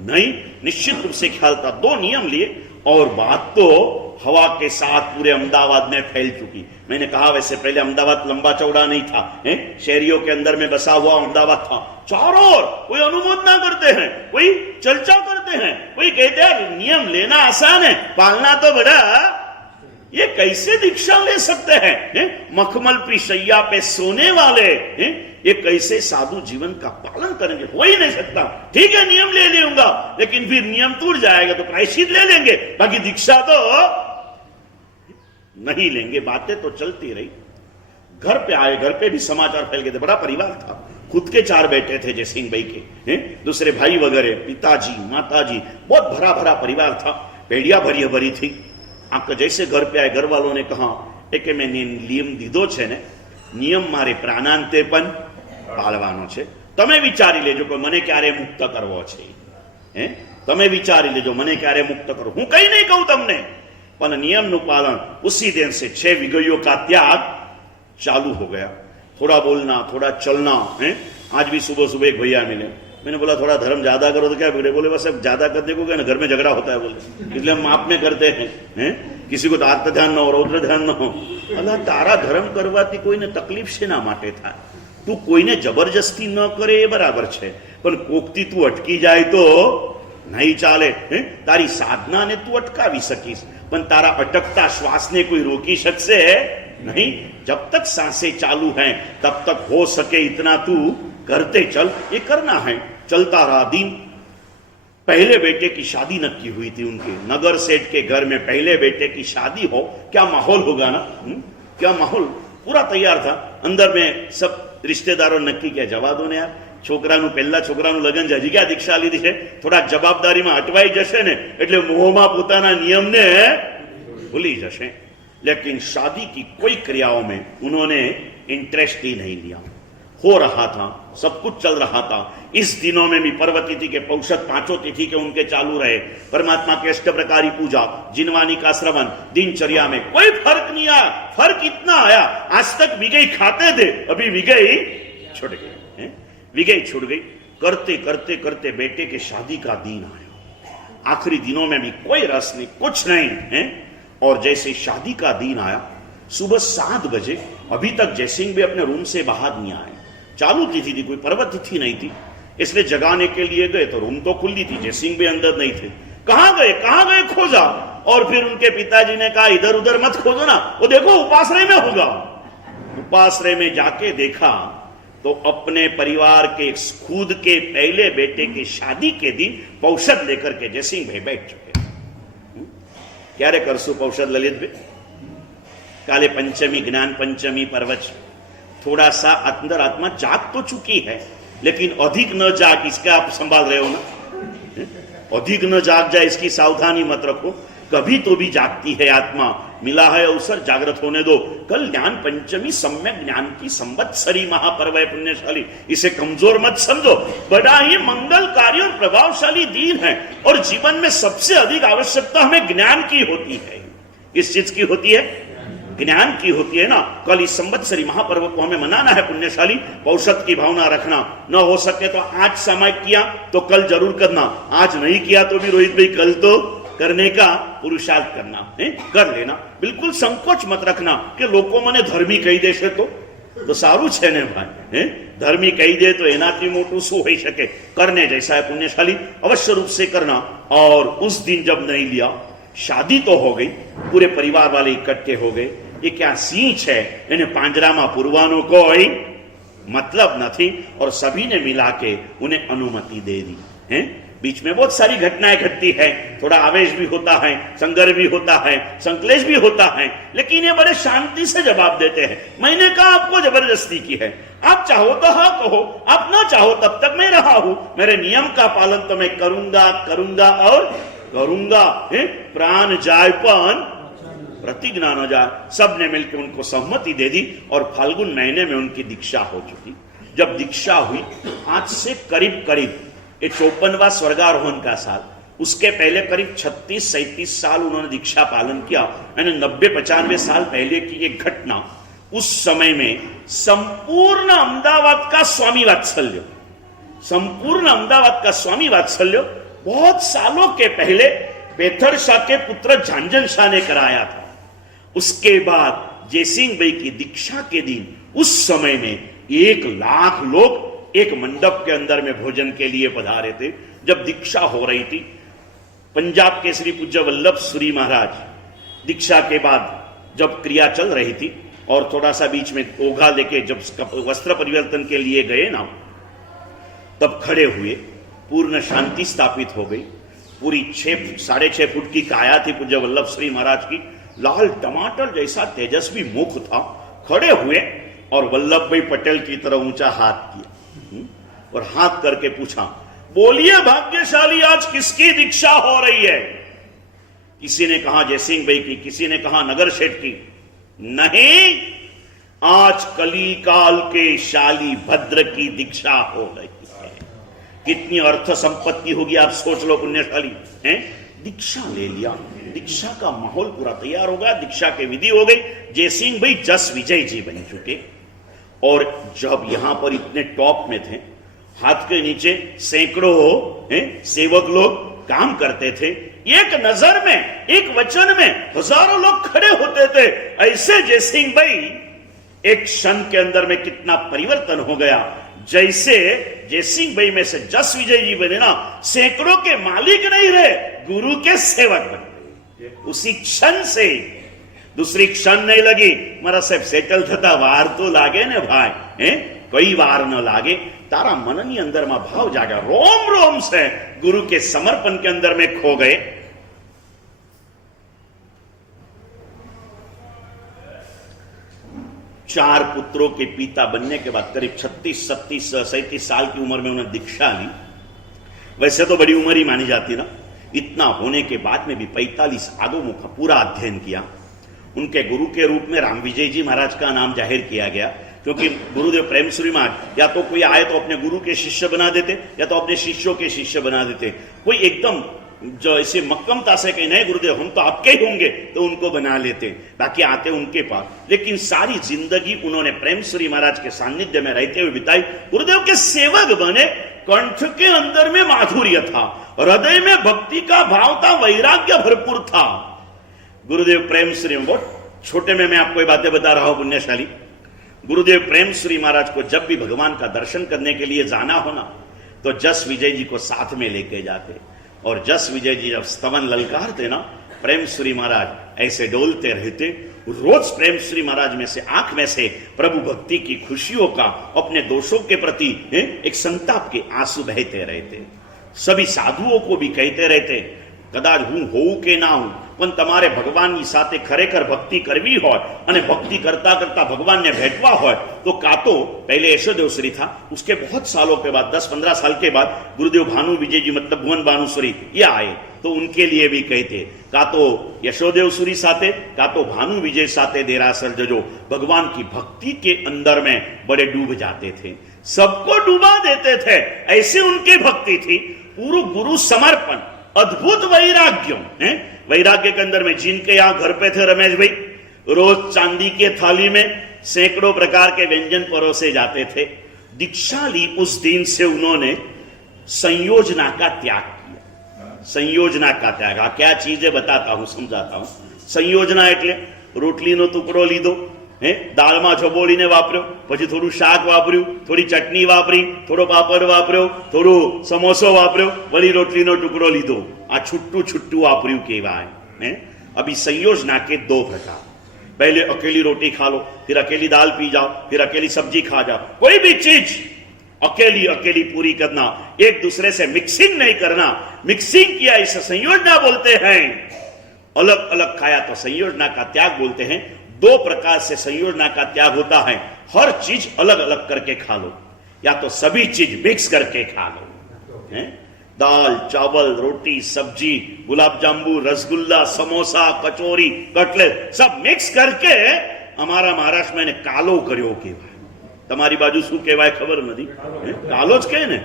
नहीं, निश्चित रूप से ख्याल था। 2 नियम लिए और बात तो हवा के साथ पूरे अहमदाबाद में फैल चुकी। मैंने कहा वैसे पहले अहमदाबाद लंबा चौड़ा नहीं था, शहरियों के अंदर में बसा हुआ अहमदाबाद था। चारों ओर कोई अनुमोदना करते हैं, कोई चर्चा करते हैं, कोई कहते हैं नियम लेना आसान है, पालना तो बड़ा। ये कैसे दीक्षा ले सकते हैं? मखमल की शैया पे सोने वाले ये कैसे साधु जीवन का पालन करेंगे? हो ही नहीं सकता। ठीक है नियम ले लूंगा, लेकिन फिर नियम टूट जाएगा तो प्रायश्चित ले लेंगे, बाकी दीक्षा तो नहीं लेंगे। बातें तो चलती रही। घर पे आए, घर पे भी समाचार फैल गए थे। बड़ा परिवार था, खुद के 4 बेटे थे जयसिंहभाई के, दूसरे भाई वगैरह, पिताजी माताजी, बहुत भरा भरा परिवार था। पेड़िया भरी भरी थी। आप जैसे घर पे आए, घर वालों ने कहा कि मैंने नियम दीधो छे ने, नियम मारे प्राणांते पण पाळवानो छे। तमे विचारी लेजो कि मने क्यारे मुक्त करवो छे, तमे विचारी लेजो मने क्यारे मुक्त करो। हूँ कई नहीं कहूं तमने, पर नियम नु पालन उसी दिन से 6 विगयों का त्याग चालू हो गया। थोड़ा बोलना, थोड़ा चलना। आज भी सुबह सुबह एक भैया मिले, मैंने बोला थोड़ा धर्म ज्यादा करो तो क्या बिगड़े? बोले बस अब ज्यादा करने को क्या ना, घर में झगड़ा होता है बोले, इसलिए हम माप में करते हैं। किसी को तो आत्म ध्यान न हो, रौद्र ध्यान न हो। अल्लाह तारा धर्म करवाती कोई ने तकलीफ शेना माटे था? तू कोई ने जबरदस्ती न करे ए बराबर छे, पण कोकती तू अटकी जाए तो नहीं चाले। तारी साधना ने तू अटकावी सकीस, पण तारा अटकता श्वास ने कोई रोकी सकશે नहीं। जब तक सांसें चालू हैं तब तक हो सके इतना तू करते चल। ये करना है। चलता रहा दिन। पहले बेटे की शादी नक्की हुई थी उनके नगर सेठ के घर में। पहले बेटे की शादी हो, क्या माहौल होगा ना, क्या माहौल। पूरा तैयार था। अंदर में सब रिश्तेदारों नक्की किया। जवा दो ने यार, છોકરાનું પહેલા છોકરાનું લગ્ન છે, હજી ક્યાં દીક્ષા લીધી છે? થોડા જવાબદારીમાં અટવાઈ જશે ને એટલે મોહમાં પોતાના નિયમને ભૂલી જશે। लेकिन शादी की कोई क्रियाओं में उन्होंने इंटरेस्ट ही नहीं लिया। हो रहा था, सब कुछ चल रहा था। इस दिनों में भी पर्व तिथि के पौषध 5 तिथि के उनके चालू रहे। परमात्मा के 8 प्रकारी पूजा, जिनवानी का श्रवण, दिनचर्या में कोई फर्क नहीं आया। फर्क इतना आया, आज तक विगई खाते थे, अभी विगई छूट गई। विगई छूट गई। करते करते करते बेटे के शादी का दिन आया। आखिरी दिनों में भी कोई रस नहीं, कुछ नहीं है। और जैसे शादी का दिन आया, सुबह 7 बजे, अभी तक जयसिंह भी अपने रूम से बाहर नहीं आए। चालू तिथि थी, कोई पर्व तिथि नहीं थी, इसलिए जगाने के लिए गए तो रूम तो खुली थी, जयसिंह भी अंदर नहीं थे। कहां गए खोजा। और फिर उनके पिताजी ने कहा इधर उधर मत खोजो ना, वो देखो उपाश्रय में होगा। उपाश्रय में जाके देखा तो अपने परिवार के खुद के पहले बेटे की शादी के दिन पौषध लेकर के जयसिंह भाई बैठ चुके। क्यारे करशु पौषध ललित भाई? काले पंचमी, ज्ञान पंचमी पर्व। थोड़ा सा अंदर आत्मा जाग तो चुकी है, लेकिन अधिक न जाग, इसका आप संभाल रहे हो ना? अधिक न जाग जाए इसकी सावधानी मत रखो। कभी तो भी जागती है आत्मा। मिला है अवसर, जागृत होने दो। कल ज्ञान पंचमी, सम्यक ज्ञान की संवत्सरी महापर्व है, पुण्यशाली। इसे कमजोर मत समझो, बड़ा ही मंगलकारी और प्रभावशाली दिन है। और जीवन में सबसे अधिक आवश्यकता हमें ज्ञान की होती है। किस चीज की होती है? ज्ञान की होती है ना। कल इस संवत्सरी महापर्व को हमें मनाना है पुण्यशाली। पौषध की भावना रखना। न हो सके तो आज समय किया तो कल जरूर करना, आज नहीं किया तो भी रोहित भाई कल तो करने का पुरुषार्थ करना है, कर लेना। बिल्कुल संकोच मत रखना कि लोगों मने धर्मी कही देशे तो सारू छे ने भाई। धर्मी कही दे तो एनाथी मोटू शू होई शके। करने जैसा है पुण्यशाली, अवश्य रूप से करना। और उस दिन जब नहीं लिया, शादी तो हो गई, पूरे परिवार वाले इकट्ठे हो गए। ये क्या सींच है, इन्हें પાંજરામાં પૂરવાનો कोई मतलब नहीं। और सभी ने मिला के उन्हें अनुमति दे दी है। बीच में बहुत सारी घटनाएं घटती है, थोड़ा आवेश भी होता है, संघर्ष भी होता है, संक्लेश भी होता है, लेकिन ये बड़े शांति से जवाब देते हैं। मैंने कहा आपको जबरदस्ती की है, आप चाहो तो हाँ कहो, आप ना चाहो तब तक मैं रहा हूं। मेरे नियम का पालन तो मैं करूंगा और करूंगा। प्राण जाए पण प्रतिज्ञा न जाए। सबने मिलकर उनको सहमति दे दी और फाल्गुन महीने में उनकी दीक्षा हो चुकी। जब दीक्षा हुई, आज से करीब करीब ये 54वां स्वर्गारोहण का साल, उसके पहले करीब 36-37 साल उन्होंने दीक्षा पालन किया, यानी 90-95 साल पहले की एक घटना। उस समय में संपूर्ण अहमदाबाद का स्वामी वात्सल्य, संपूर्ण अहमदाबाद का स्वामी वात्सल्य बहुत सालों के पहले बेथर शाह के पुत्र झांझन शाह ने कराया था। उसके बाद जयसिंह भाई की दीक्षा के दिन उस समय में 1 लाख लोग एक मंडप के अंदर में भोजन के लिए पधारे थे। जब दीक्षा हो रही थी, पंजाब के श्री पूज्य वल्लभ सूरी महाराज दीक्षा के बाद जब क्रिया चल रही थी और थोड़ा सा बीच में ओघा लेके जब वस्त्र परिवर्तन के लिए गए ना, तब खड़े हुए, पूर्ण शांति स्थापित हो गई। पूरी 6-6.5 फुट की काया थी पूज्य वल्लभ श्री महाराज की, लाल टमाटर जैसा तेजस्वी मुख था। खड़े हुए और वल्लभ भाई पटेल की तरह ऊंचा हाथ किया और हाथ करके पूछा, बोलिए भाग्यशाली आज किसकी दीक्षा हो रही है? किसी ने कहा जयसिंह भाई की, किसी ने कहा नगर शेठ की। नहीं, आज कली काल के शाली भद्र की दीक्षा हो रही है। कितनी अर्थ संपत्ति होगी आप सोच लो पुण्यशाली हैं। दीक्षा ले लिया, दीक्षा का माहौल पूरा तैयार हो गया, दीक्षा की विधि हो गई। जयसिंह भाई जस विजय जी बन चुके और जब यहां पर इतने टॉप में थे, हाथ के नीचे सैकड़ों सेवक लोग काम करते थे, एक नजर में, एक वचन में हजारों लोग खड़े होते थे। ऐसे जयसिंह भाई एक क्षण के अंदर में कितना परिवर्तन हो गया। जैसे जयसिंह भाई में से जस विजय जी बने ना, सैकड़ों के मालिक नहीं रहे, गुरु के सेवक बन गए। उसी क्षण से दूसरी क्षण नहीं लगी, मारा साहब सेटल थता वार तो लागे ने भाई, कई वार न लागे। तारा मननी अंदर में भाव जागा, रोम रोम से गुरु के समर्पण के अंदर में खो गए। चार पुत्रों के पिता बनने के बाद करीब 36-37 साल की उम्र में उन्होंने दीक्षा ली। वैसे तो बड़ी उम्र ही मानी जाती ना, इतना होने के बाद में भी 45 आगोमुख पूरा अध्ययन किया। उनके गुरु के रूप में राम विजय जी महाराज का नाम जाहिर किया गया, क्योंकि गुरुदेव प्रेम सूरी महाराज या तो कोई आए तो अपने गुरु के शिष्य बना देते या तो अपने शिष्यों के शिष्य बना देते। कोई एकदम जो ऐसे मक्कमता से कहीं नहीं गुरुदेव हम तो आपके ही होंगे तो उनको बना लेते, बाकी आते उनके पास। लेकिन सारी जिंदगी उन्होंने प्रेम सूरी महाराज के सानिध्य में रहते हुए बिताई। गुरुदेव के सेवक बने, कंठ के अंदर में माधुर्य था, हृदय में भक्ति का भाव था, वैराग्य भरपूर था। गुरुदेव प्रेम श्री, बहुत छोटे में मैं आपको ये बातें बता रहा हूं पुण्यशाली। गुरुदेव प्रेम श्री महाराज को जब भी भगवान का दर्शन करने के लिए जाना हो ना, तो जस विजय जी को साथ में लेके जाते, और जस विजय जी जब स्तवन ललकारते ना, प्रेम श्री महाराज ऐसे डोलते रहते। रोज प्रेम श्री महाराज में से आंख में से प्रभु भक्ति की खुशियों का, अपने दोषों के प्रति एक संताप के आंसू बहते रहते। सभी साधुओं को भी कहते रहते, कदाच हूं होऊ के ना हूं, पण तमारे भगवान साथे खरेखर भक्ति करवी होय अने भक्ति करता करता भगवान ने भेटवा होय तो का तो पहले यशोदेव श्री था, उसके बहुत सालों के बाद 10-15 साल के बाद गुरुदेव भानु विजय जी मतलब भुवन भानुश्री ये आए, तो उनके लिए भी कहते का तो यशोदेव सूरी साथे का तो भानु विजय साथे देरासर जजो। भगवान की भक्ति के अंदर में बड़े डूब जाते थे, सबको डूबा देते थे, ऐसी उनकी भक्ति थी। पूरा गुरु समर्पण, अद्भुत वैराग्य है। वैराग्य के अंदर में जिनके यहां घर पे थे रमेश भाई, रोज चांदी के थाली में सैकड़ों प्रकार के व्यंजन परोसे जाते थे। दीक्षा ली उस दिन से उन्होंने संयोजना का त्याग किया। संयोजना का त्याग क्या चीज है बताता हूं, समझाता हूं। संयोजना એટલે રોટલીનો ટુકડો લીધો, દાળમાં છબોળીને વાપર્યો, પછી થોડું શાક વાપર્યું, થોડી ચટણી વાપરી, થોડો પાપડ વાપર્યો, થોડું સમોસો વાપર્યો, વળી રોટલીનો ટુકડો લીધો। આ છૂટું છૂટું વાપર્યું કહેવાય। अभी संयोजना के 2 प्रकार, पहले अकेली रोटी खा लो, फिर अकेली दाल पी जाओ, फिर अकेली सब्जी खा जाओ। कोई भी चीज अकेली अकेली पूरी करना, एक दूसरे से मिक्सिंग नहीं करना। मिक्सिंग किया इसे संयोजना बोलते हैं। अलग अलग खाया तो संयोजना का त्याग बोलते हैं। 2 प्रकार से संयोजना का त्याग होता है। हर चीज अलग अलग करके खा लो, या तो सभी चीज मिक्स करके खा लो। दाल, चावल, रोटी, सब्जी, गुलाब जामुन, रसगुल्ला, समोसा, कचोरी, कटलेट सब मिक्स करके અમારા મહારાષ્ટ્રમાં એને કાલો કર્યો કહેવાય. તમારી બાજુ શું કહેવાય ખબર નથી, કાલો જ કહે ને.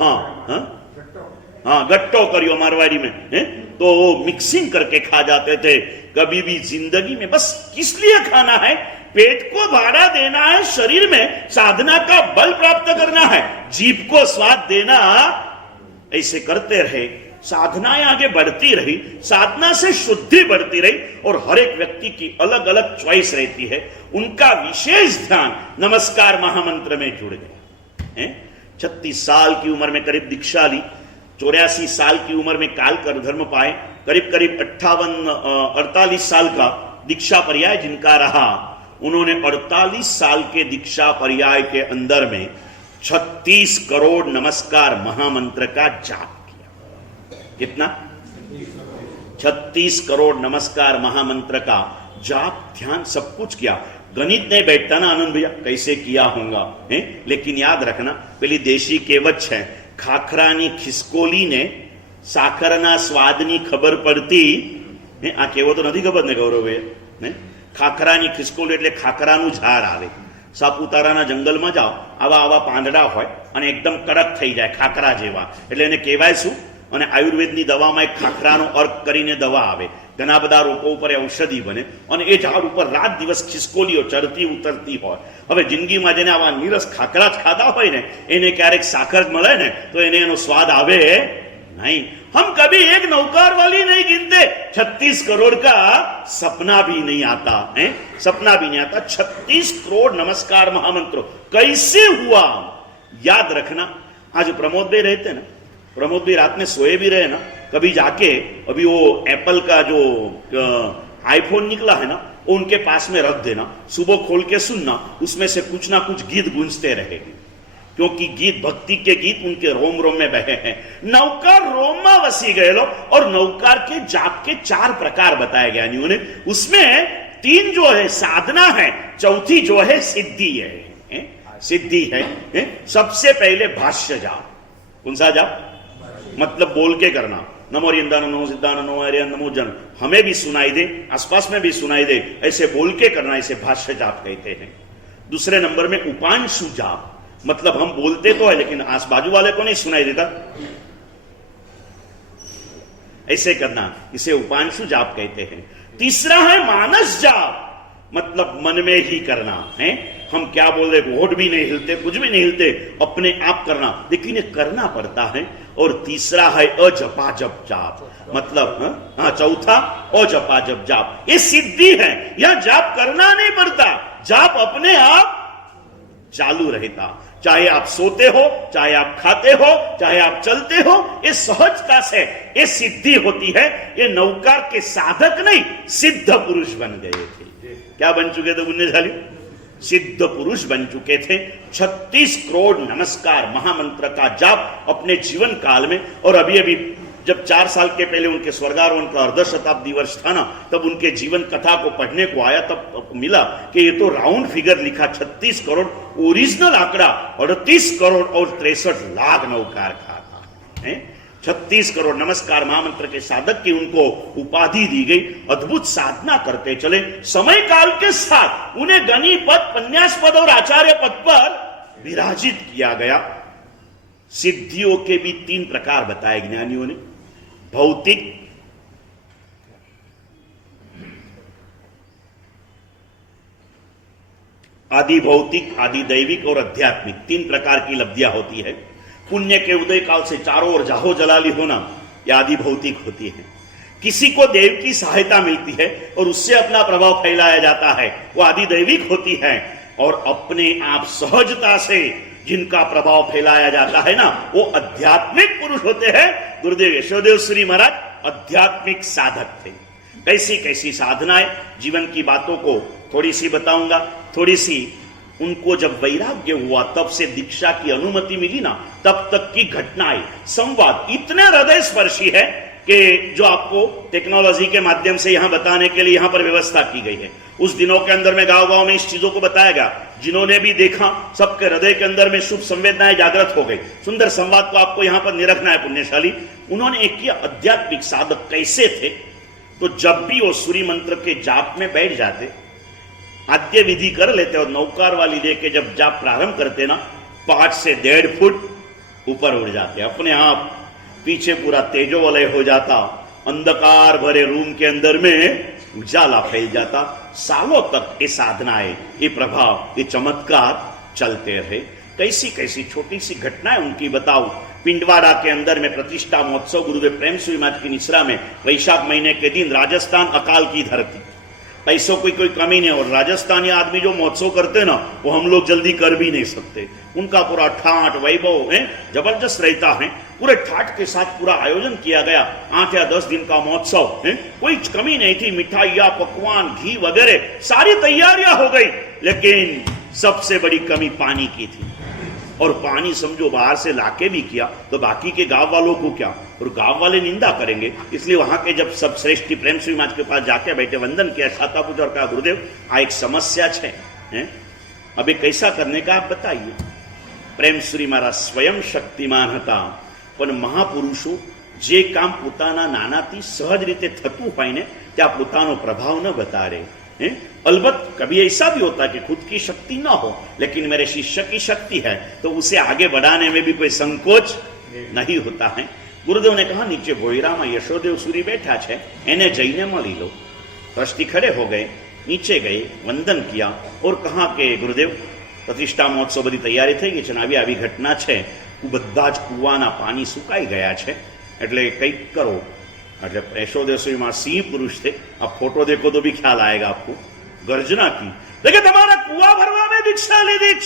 हाँ हाँ हाँ, गट्टो करियो मारवाड़ी में है, तो मिक्सिंग करके खा जाते थे. कभी भी जिंदगी में बस किस लिए खाना है? पेट को भाड़ा देना है, शरीर में साधना का बल प्राप्त करना है, जीभ को स्वाद देना. ऐसे करते रहे, साधनाएं आगे बढ़ती रही, साधना से शुद्धि बढ़ती रही और हर एक व्यक्ति की अलग अलग चॉइस रहती है. उनका विशेष ध्यान नमस्कार महामंत्र में जुड़ गया. 36 साल की उम्र में करीब दीक्षा ली, 84 साल की उम्र में काल कर धर्म पाए, करीब करीब 48 साल का दीक्षा पर्याय जिनका रहा, उन्होंने 48 साल के दीक्षा पर्याय के अंदर में 36 करोड़ नमस्कार महामंत्र का जाप किया. कितना? 36 करोड़ नमस्कार महामंत्र का जाप, ध्यान सब कुछ किया. गणित नहीं बैठता ना आनंद भैया, कैसे किया होगा है? लेकिन याद रखना, पहली देशी कહેવત है, ખાખરાની ખિસકોલીને સાકરના સ્વાદની ખબર પડતી. આ કહેવતો નથી ખબર ને ગૌરવે? ખાખરાની ખિસકોલી એટલે ખાખરાનું ઝાડ આવે. સાપુતારાના જંગલમાં જાઓ, આવા આવા પાંદડા હોય અને એકદમ કડક થઈ જાય ખાખરા જેવા, એટલે એને કહેવાય શું? અને આયુર્વેદની દવામાં એક ખાખરાનો અર્ક કરીને દવા આવે, ઘણા બધા રોગો ઉપર ઔષધિ બને અને એ ઝાડ ઉપર રાત દિવસ ખિસકોલીઓ ચડતી ઉતરતી હોય. હવે જિંદગીમાં જેને આવા નીરસ ખાખરા જ ખાધા હોય ને, એને ક્યારેક સાકર મળે ને તો એને એનો સ્વાદ આવે नहीं. हम कभी एक नौकार वाली नहीं गिनते, 36 करोड़ का सपना भी नहीं आता है, सपना भी नहीं आता. 36 करोड़ नमस्कार महामंत्रो कैसे हुआ? याद रखना. आज प्रमोद भाई रहते ना, प्रमोद भाई रात में सोए भी रहे ना, कभी जाके अभी वो एप्पल का जो आईफोन निकला है ना, वो उनके पास में रख देना, सुबह खोल के सुनना, उसमें से कुछ ना कुछ गीत गूंजते रहेंगे, क्योंकि गीत भक्ति के गीत उनके रोम रोम में बहे हैं. नौकार रोम में वसी गए लो. और नौकार के जाप के 4 प्रकार बताए गए उन्होंने. उसमें 3 जो है साधना है, चौथी जो है सिद्धि है. सिद्धि है. सबसे पहले भाष्य जाप. कौन सा जाप? मतलब बोल के करना, नमो रिंदान नमो सिद्धान नमो हरियन नमो जन, हमें भी सुनाई दे, आसपास में भी सुनाई दे, ऐसे बोल के करना, इसे भाष्य जाप कहते हैं. दूसरे नंबर में उपांशु जाप, मतलब हम बोलते तो है लेकिन आस बाजू वाले को नहीं सुनाई देता, ऐसे करना, इसे उपांशु जाप कहते हैं. तीसरा है मानस जाप, मतलब मन में ही करना है. हम क्या बोल रहे, होठ भी नहीं हिलते, कुछ भी नहीं हिलते, अपने आप करना, लेकिन ये करना पड़ता है. और तीसरा है अजपा जप जाप, मतलब हाँ चौथा अजपा जप जाप. ये सिद्धि है, यह जाप करना नहीं पड़ता, जाप अपने आप चालू रहता. चाहे आप सोते हो, चाहे आप खाते हो, चाहे आप चलते हो, ये सहजता से ये सिद्धि होती है. ये नौकार के साधक नहीं, सिद्ध पुरुष बन गए थे. क्या बन चुके थे पुण्यशाली? सिद्ध पुरुष बन चुके थे. 36 करोड़ नमस्कार महामंत्र का जाप अपने जीवन काल में. और अभी अभी जब 4 साल के पहले उनके स्वर्गारोहण का 1/2 शताब्दी वर्ष था ना, तब उनके जीवन कथा को पढ़ने को आया, तब मिला कि ये तो राउंड फिगर लिखा, 36 करोड़ ओरिजिनल आंकड़ा 38 करोड़ और 63 लाख नौकार का था. 36 करोड़ नमस्कार महामंत्र के साधक की उनको उपाधि दी गई. अद्भुत साधना करते चले, समय काल के साथ उन्हें गणि पद, पन्यास पद और आचार्य पद पर विराजित किया गया. सिद्धियों के भी 3 प्रकार बताए ज्ञानियों ने, भौतिक, आदि भौतिक, आदि दैविक और आध्यात्मिक. 3 प्रकार की लब्धियां होती है. पुण्य के उदय काल से चारों ओर जाहो जलाली होना, यह आदि भौतिक होती है. किसी को देव की सहायता मिलती है और उससे अपना प्रभाव फैलाया जाता है, वो आदि दैविक होती है. और अपने आप सहजता से जिनका प्रभाव फैलाया जाता है ना, वो आध्यात्मिक पुरुष होते हैं. गुरुदेव यशोदेव श्री महाराज आध्यात्मिक साधक थे. कैसी कैसी साधनाएं, जीवन की बातों को थोड़ी सी बताऊंगा. थोड़ी सी उनको जब वैराग्य हुआ, तब से दीक्षा की अनुमति मिली ना, तब तक की घटनाएं, संवाद इतने हृदय स्पर्शी है कि जो आपको टेक्नोलॉजी के माध्यम से यहां बताने के लिए यहां पर व्यवस्था की गई है। उस दिनों के अंदर में गांव गांव में इस चीजों को बताया गया, जिन्होंने भी देखा सबके हृदय के अंदर में शुभ संवेदनाएं जागृत हो गई। सुंदर संवाद को आपको यहां पर निरखना है पुण्यशाली। उन्होंने एक किया, आध्यात्मिक साधक कैसे थे, तो जब भी वो सूर्य मंत्र के जाप में बैठ जाते, आद्य विधि कर लेते और नौकार वाली लेके जब जाप प्रारंभ करते ना, 5 से 1.5 फुट ऊपर उड़ जाते, अपने आप पीछे पूरा तेजोवलय हो जाता, अंधकार भरे रूम के अंदर में उजाला फैल जाता। सालों तक ये साधनाएं, ये प्रभाव, ये चमत्कार चलते रहे। कैसी कैसी छोटी सी घटनाएं उनकी बताओ। पिंडवाड़ा के अंदर में प्रतिष्ठा महोत्सव गुरुदेव प्रेम सूरी महाराज की निश्रा में वैशाख महीने के दिन, राजस्थान अकाल की धरती, पैसों की कोई कमी नहीं। और राजस्थानी आदमी जो महोत्सव करते ना, वो हम लोग जल्दी कर भी नहीं सकते। उनका पूरा ठाट वैभव है, जबरदस्त रहता है। पूरे ठाट के साथ पूरा आयोजन किया गया। 8 या 10 दिन का महोत्सव है, कोई कमी नहीं थी। मिठाइयाँ, पकवान, घी वगैरह सारी तैयारियां हो गई, लेकिन सबसे बड़ी कमी पानी की थी। और पानी समझो बाहर से लाके भी किया तो बाकी के गांव वालों को क्या, और गांव वाले निंदा करेंगे। इसलिए वहां के जब सब श्रेष्ठी प्रेम सूरी महाराज के पास जाके बैठे, वंदन किया, छाता पूजा और कहा, गुरुदेव आ एक समस्या है, अब एक कैसा करने का आप बताइए। प्रेम सूरी महाराज स्वयं शक्तिमान હતા, પણ મહાપુરુષો જે કામ પોતાના નાનાથી સહજ રીતે થતું હોય ને, ત્યાં પોતાનો પ્રભાવ ન બતાડે। अलबत्त कभी ऐसा भी होता है कि खुद की शक्ति ना हो, लेकिन मेरे शिष्य की शक्ति है, तो उसे आगे बढ़ाने में भी कोई संकोच नहीं होता है। गुरुदेव ने कहा, नीचे भोईरा में यशोदेव सूरी बैठा है, एने जईने मળી लो। ट्रस्टी खड़े हो गए, नीचे गए, वंदन किया और कहा कि गुरुदेव प्रतिष्ठा महोत्सव बड़ी तैयारी થઈ ગઈ છે ને આવી ઘટના છે, બધા જ કૂવાના પાણી સુકાઈ ગયા છે, એટલે કંઈક કરો। એટલે यशोदेव सूरी महाराज सिंह पुरुष थे, आप फोटो देखो तो भी ख्याल आएगा आपको। गर्जना की, देखिए तुम्हारा कुआ भरवा में दीक्षा ली दीच।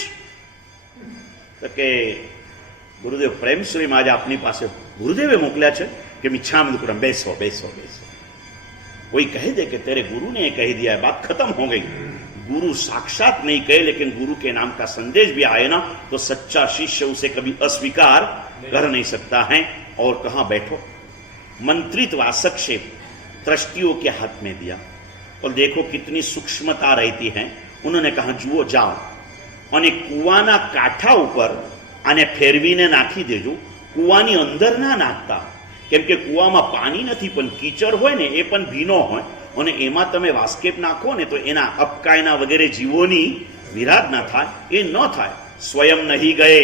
तो के गुरुदेव प्रेम सूरी महाराज अपनी पास गुरुदेवे मोकल्या छे कि मिच्छामि दुक्कडम, बैसो बैसो बैसो। कोई कह दे कि तेरे गुरु ने कह दिया है, बात खत्म हो गई। गुरु साक्षात नहीं कहे, लेकिन गुरु के नाम का संदेश भी आए ना, तो सच्चा शिष्य उसे कभी अस्वीकार कर नहीं सकता है। और कहां बैठो, मंत्रित वासक्षेप ट्रस्टियों के हाथ में दिया और देखो कितनी सूक्ष्मता रहती है। उन्होंने कहा, जुओ जाओ અને કુવાના કાંઠા ઉપર આને ફેરવીને નાખી દેજો, કુવાની અંદર ના નાખતા, કેમ કે કુવામાં પાણી નથી પણ કીચડ હોય ને, એ પણ ભીનો હોય, અને એમાં તમે વાસ્કેપ નાખો ને તો એના અપકાયના વગેરે જીવોની વિરાધના થાય, એ ન થાય। स्वयं नहीं गए,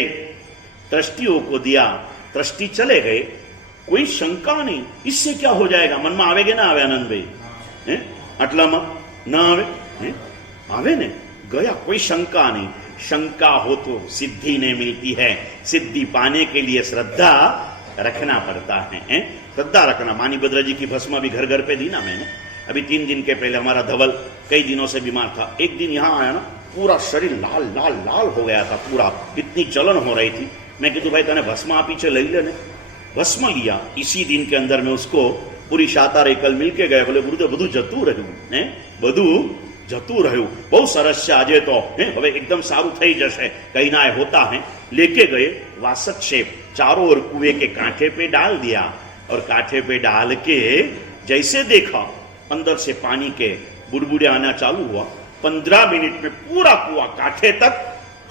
ट्रस्टियों को दिया, ट्रस्टी चले गए, कोई शंका नहीं, इससे क्या हो जाएगा। मन में आवेगे ना आवे आनंद भाई, आटलाમાં ना आवे, आवे ने, गया, कोई शंका नहीं। शंका हो तो सिद्धि नहीं मिलती है, सिद्धि पाने के लिए श्रद्धा रखना पड़ता है। श्रद्धा रखना। मानी भद्रा जी की भस्म भी घर घर पे दी ना मैंने। अभी 3 दिन के पहले हमारा धवल कई दिनों से बीमार था, एक दिन यहाँ आया ना, पूरा शरीर लाल लाल लाल हो गया था, पूरा इतनी जलन हो रही थी। मैं कहूँ भाई तने भस्म आपी छे, लई ले ने। भस्म लिया, इसी दिन के अंदर में उसको पूरी शातार एकल मिल के गए। बोले गुरुदेव બધું જતું રહ્યું, બધું જતું રહ્યું, બહુ સરસ છે આજે તો, હવે एकदम સારું થઈ જશે, કहीं ना होता है। लेके गए वासक शेप, चारों ओर कुएं के कांठे पे डाल दिया और कांठे पे डाल के जैसे देखा अंदर से पानी के बुडबुडे आना चालू हुआ। 15 मिनट में पूरा कुआं कांठे तक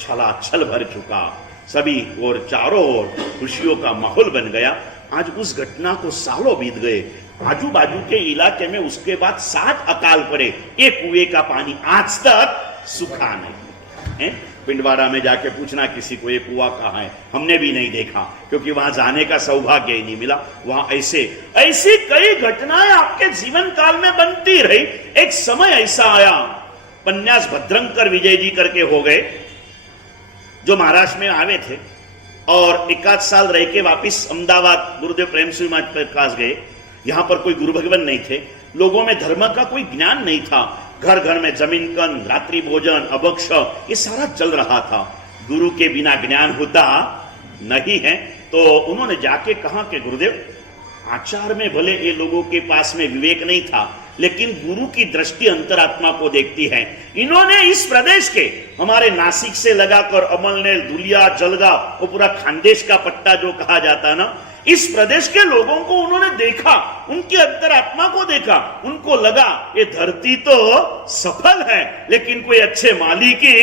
छलाछल भर चुका। सभी और चारों ओर खुशियों का माहौल बन गया। आज उस घटना को सालों बीत गए, आजू बाजू के इलाके में उसके बाद 7 अकाल पड़े, एक कुएं का पानी आज तक सूखा नहीं। पिंडवाड़ा में जाके पूछना किसी को, ये कुआं कहाँ है, हमने भी नहीं देखा, क्योंकि वहां जाने का सौभाग्य ही नहीं मिला। वहां ऐसी कई घटनाएं आपके जीवन काल में बनती रही। एक समय ऐसा आया, पन्यास भद्रंकर विजय जी करके हो गए, जो महाराष्ट्र में आवे थे और 1 साल रह के वापिस अहमदाबाद गुरुदेव प्रेम सूरी महाराज के पास गए। यहां पर कोई गुरु भगवान नहीं थे, लोगों में धर्म का कोई ज्ञान नहीं था, घर घर में जमीन कन, रात्रि भोजन, अभक्ष, ये सारा चल रहा था। गुरु के बिना ज्ञान होता नहीं है। तो उन्होंने जाके कहा कि गुरुदेव, आचार में भले ये लोगों के पास में विवेक नहीं था, लेकिन गुरु की दृष्टि अंतरात्मा को देखती है। इन्होंने इस प्रदेश के हमारे नासिक से लगाकर अमलनेर, धुलिया, जलगांव, वो पूरा खानदेश का पट्टा जो कहा जाता ना, इस प्रदेश के लोगों को उन्होंने देखा, उनकी अंतरात्मा को देखा, उनको लगा ये धरती तो सफल है लेकिन कोई अच्छे माली की,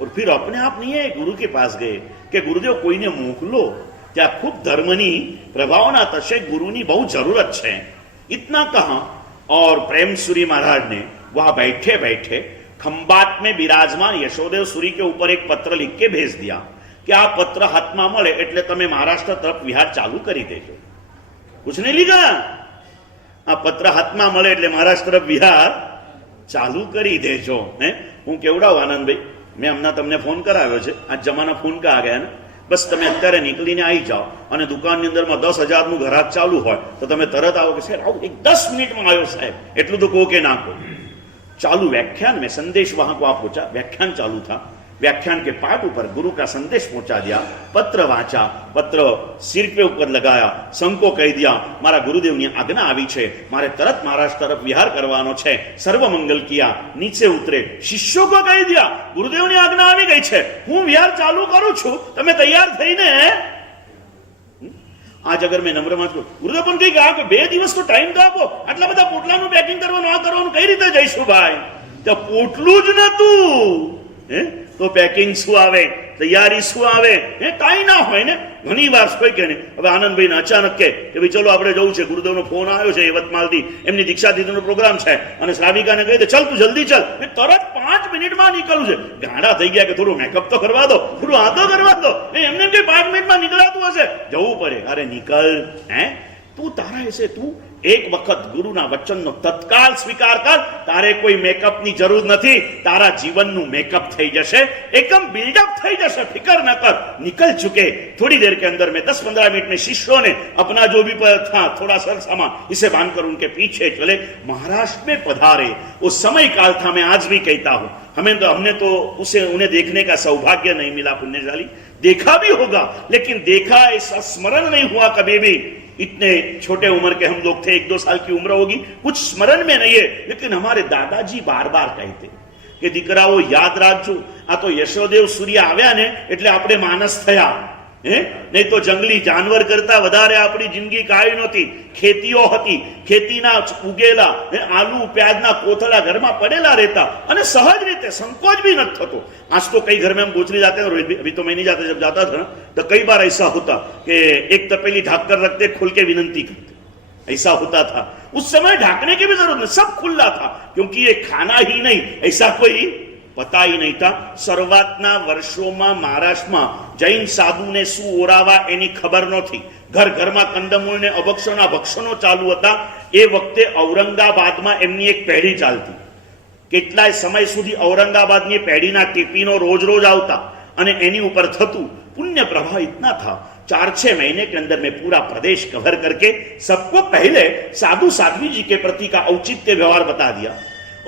और फिर अपने आप नहीं है गुरु के पास गए कि गुरुदेव कोઈને મોકલો, ત્યાં ખૂબ ધર્મની પ્રભાવના થશે, ગુરુની બહુ જરૂરત છે, इतना कहा। और प्रेम सूरी महाराज ने वहां बैठे बैठे खंबात में विराजमान यशोदेव सूरी के ऊपर एक पत्र लिख के भेज दिया कि आ पत्र हाथમાં મળે એટલે તમે મહારાષ્ટ્ર તરફ વિહાર ચાલુ કરી દેજો। कुछ नहीं लिखा, आ पत्र हाथમાં મળે એટલે મહારાષ્ટ્ર તરફ વિહાર ચાલુ કરી દેજો। હું કેવડાવ આનંદભાઈ, મેં હમણાં તમને ફોન કરાવ્યો છે, આ જમાના ફોન કા આ ગયા ને, બસ તમે અત્યારે નીકળીને આવી જાઓ અને દુકાનની અંદરમાં 10,000 નું ઘરાક ચાલુ હોય તો તમે તરત આવો કે સાહેબ આવો, એક 10 મિનિટમાં આવ્યો સાહેબ, એટલું તો કહો કે ના કહો। चालू व्याख्यान में संदेश वहां को आप पहुंचा, व्याख्यान चालू था, व्याख्यान के पाठ ऊपर गुरु का संदेश पहुंचा दिया, पत्र वाचा, पत्र सिर पे ऊपर लगाया, संको कह दिया मारा गुरुदेव ની આજ્ઞા આવી છે, મારે તરત મહારાષ્ટ્ર તરફ વિહાર કરવાનો છે, સર્વ મંગલ કિયા, નીચે ઉતરે, શિષ્યો को કહી दिया गुरुदेव ની આજ્ઞા આવી ગઈ છે, હું વિહાર ચાલુ કરું છું, તમે તૈયાર થઈને। आज अगर मैं नम्रमा છું, ગુરુદેવ પણ કઈ ગયા કે 2 દિવસ તો ટાઈમ તો આપો, આટલા બધા પોટલાનું પેકિંગ કરવાનું, આ કરવાનું, કઈ રીતે જઈશું ભાઈ? તો પોટલું જ નતું, તો પેકિંગ શું આવે, તૈયારી શું આવે, કાંઈ ના હોય ને। ઘણી વાર કોઈ કે ને, હવે આનંદભાઈને અચાનક કે ભાઈ ચલો આપણે જવું છે, ગુરુદેવનો ફોન આવ્યો છે યવતમાલથી, એમની દીક્ષાતિથિનો પ્રોગ્રામ છે, અને શ્રાવિકાને કહી દે ચલ તું જલ્દી ચાલ, તરત 5 મિનિટમાં નીકળવું છે। ગાડા થઈ ગયા કે થોડું મેકઅપ તો કરવા દો, થોડું આ તો કરવા દો, એમને કઈ 5 મિનિટમાં નીકળાતું હશે, જવું પડે। અરે નીકળ, તું તારા હશે, તું એક વખત ગુરુના વચનનો તત્કાલ સ્વીકાર કર, તારે કોઈ મેકઅપની જરૂર નથી, તારા જીવનનું મેકઅપ થઈ જશે, એકદમ બિલ્ડઅપ થઈ જશે, फिक्र न कर, निकल चुके। थोड़ी देर के अंदर में 10-15 मिनट में शिष्यों ने अपना जो भी था थोड़ा सर सामान इसे बांधकर उनके पीछे चले, महाराष्ट्र में पधारे। उस समय काल था, मैं आज भी कहता हूं, हमने तो उन्हें देखने का सौभाग्य नहीं मिला, पुण्यशाली, देखा भी होगा लेकिन देखा ऐसा स्मरण नहीं हुआ कभी भी। इतने छोटे उम्र के हम लोग थे, 1-2 साल की उम्र होगी, कुछ स्मरण में नहीं है, लेकिन हमारे दादाजी बार बार कहते कि दीकराओ याद राखજો, आ तो यशोदेव सूर्य આવ્યા ने એટલે આપણે માનસ થયા, नहीं तो जंगली जानवर करता વધારે આપણી જિંદગી કાઈ નહોતી, ખેતીઓ હતી, ખેતીના ઉગેલા આલુ પ્યાજના કોથળા ઘરમાં પડેલા રહેતા અને સહજ રીતે સંકોચ भी न થતો। आज तो कई घर में हम गोचरी जाते हैं, रोहित अभी तो मैं नहीं जाता, जब जाता था ना तो कई बार ऐसा होता कि एक तपेली ढाक कर रखते, खोल के विनंती करते, ऐसा होता था। उस समय ढाकने की भी जरूरत नहीं, सब खुला था, क्योंकि ये खाना ही नहीं ऐसा कोई पता ही नहीं था। શરૂઆતના વર્ષોમાં મહારાષ્ટ્રમાં જૈન સાધુને શું ઓરાવા એની ખબર નહોતી, ઘર ઘરમાં કંદમૂળ ને અભક્ષોના ભક્ષણો ચાલુ હતા। એ વખતે ઔરંગાબાદમાં એમની એક પેઢી ચાલતી, કેટલાય સમય સુધી ઔરંગાબાદની પેઢીના ટીપીનો રોજ રોજ આવતા અને એની ઉપર થતું પુણ્ય પ્રભાવ इतना था, 4-6 महीने के अंदर में पूरा प्रदेश कवर करके सबको पहले साधु साध्वी जी के प्रति का औचित्य व्यवहार बता दिया,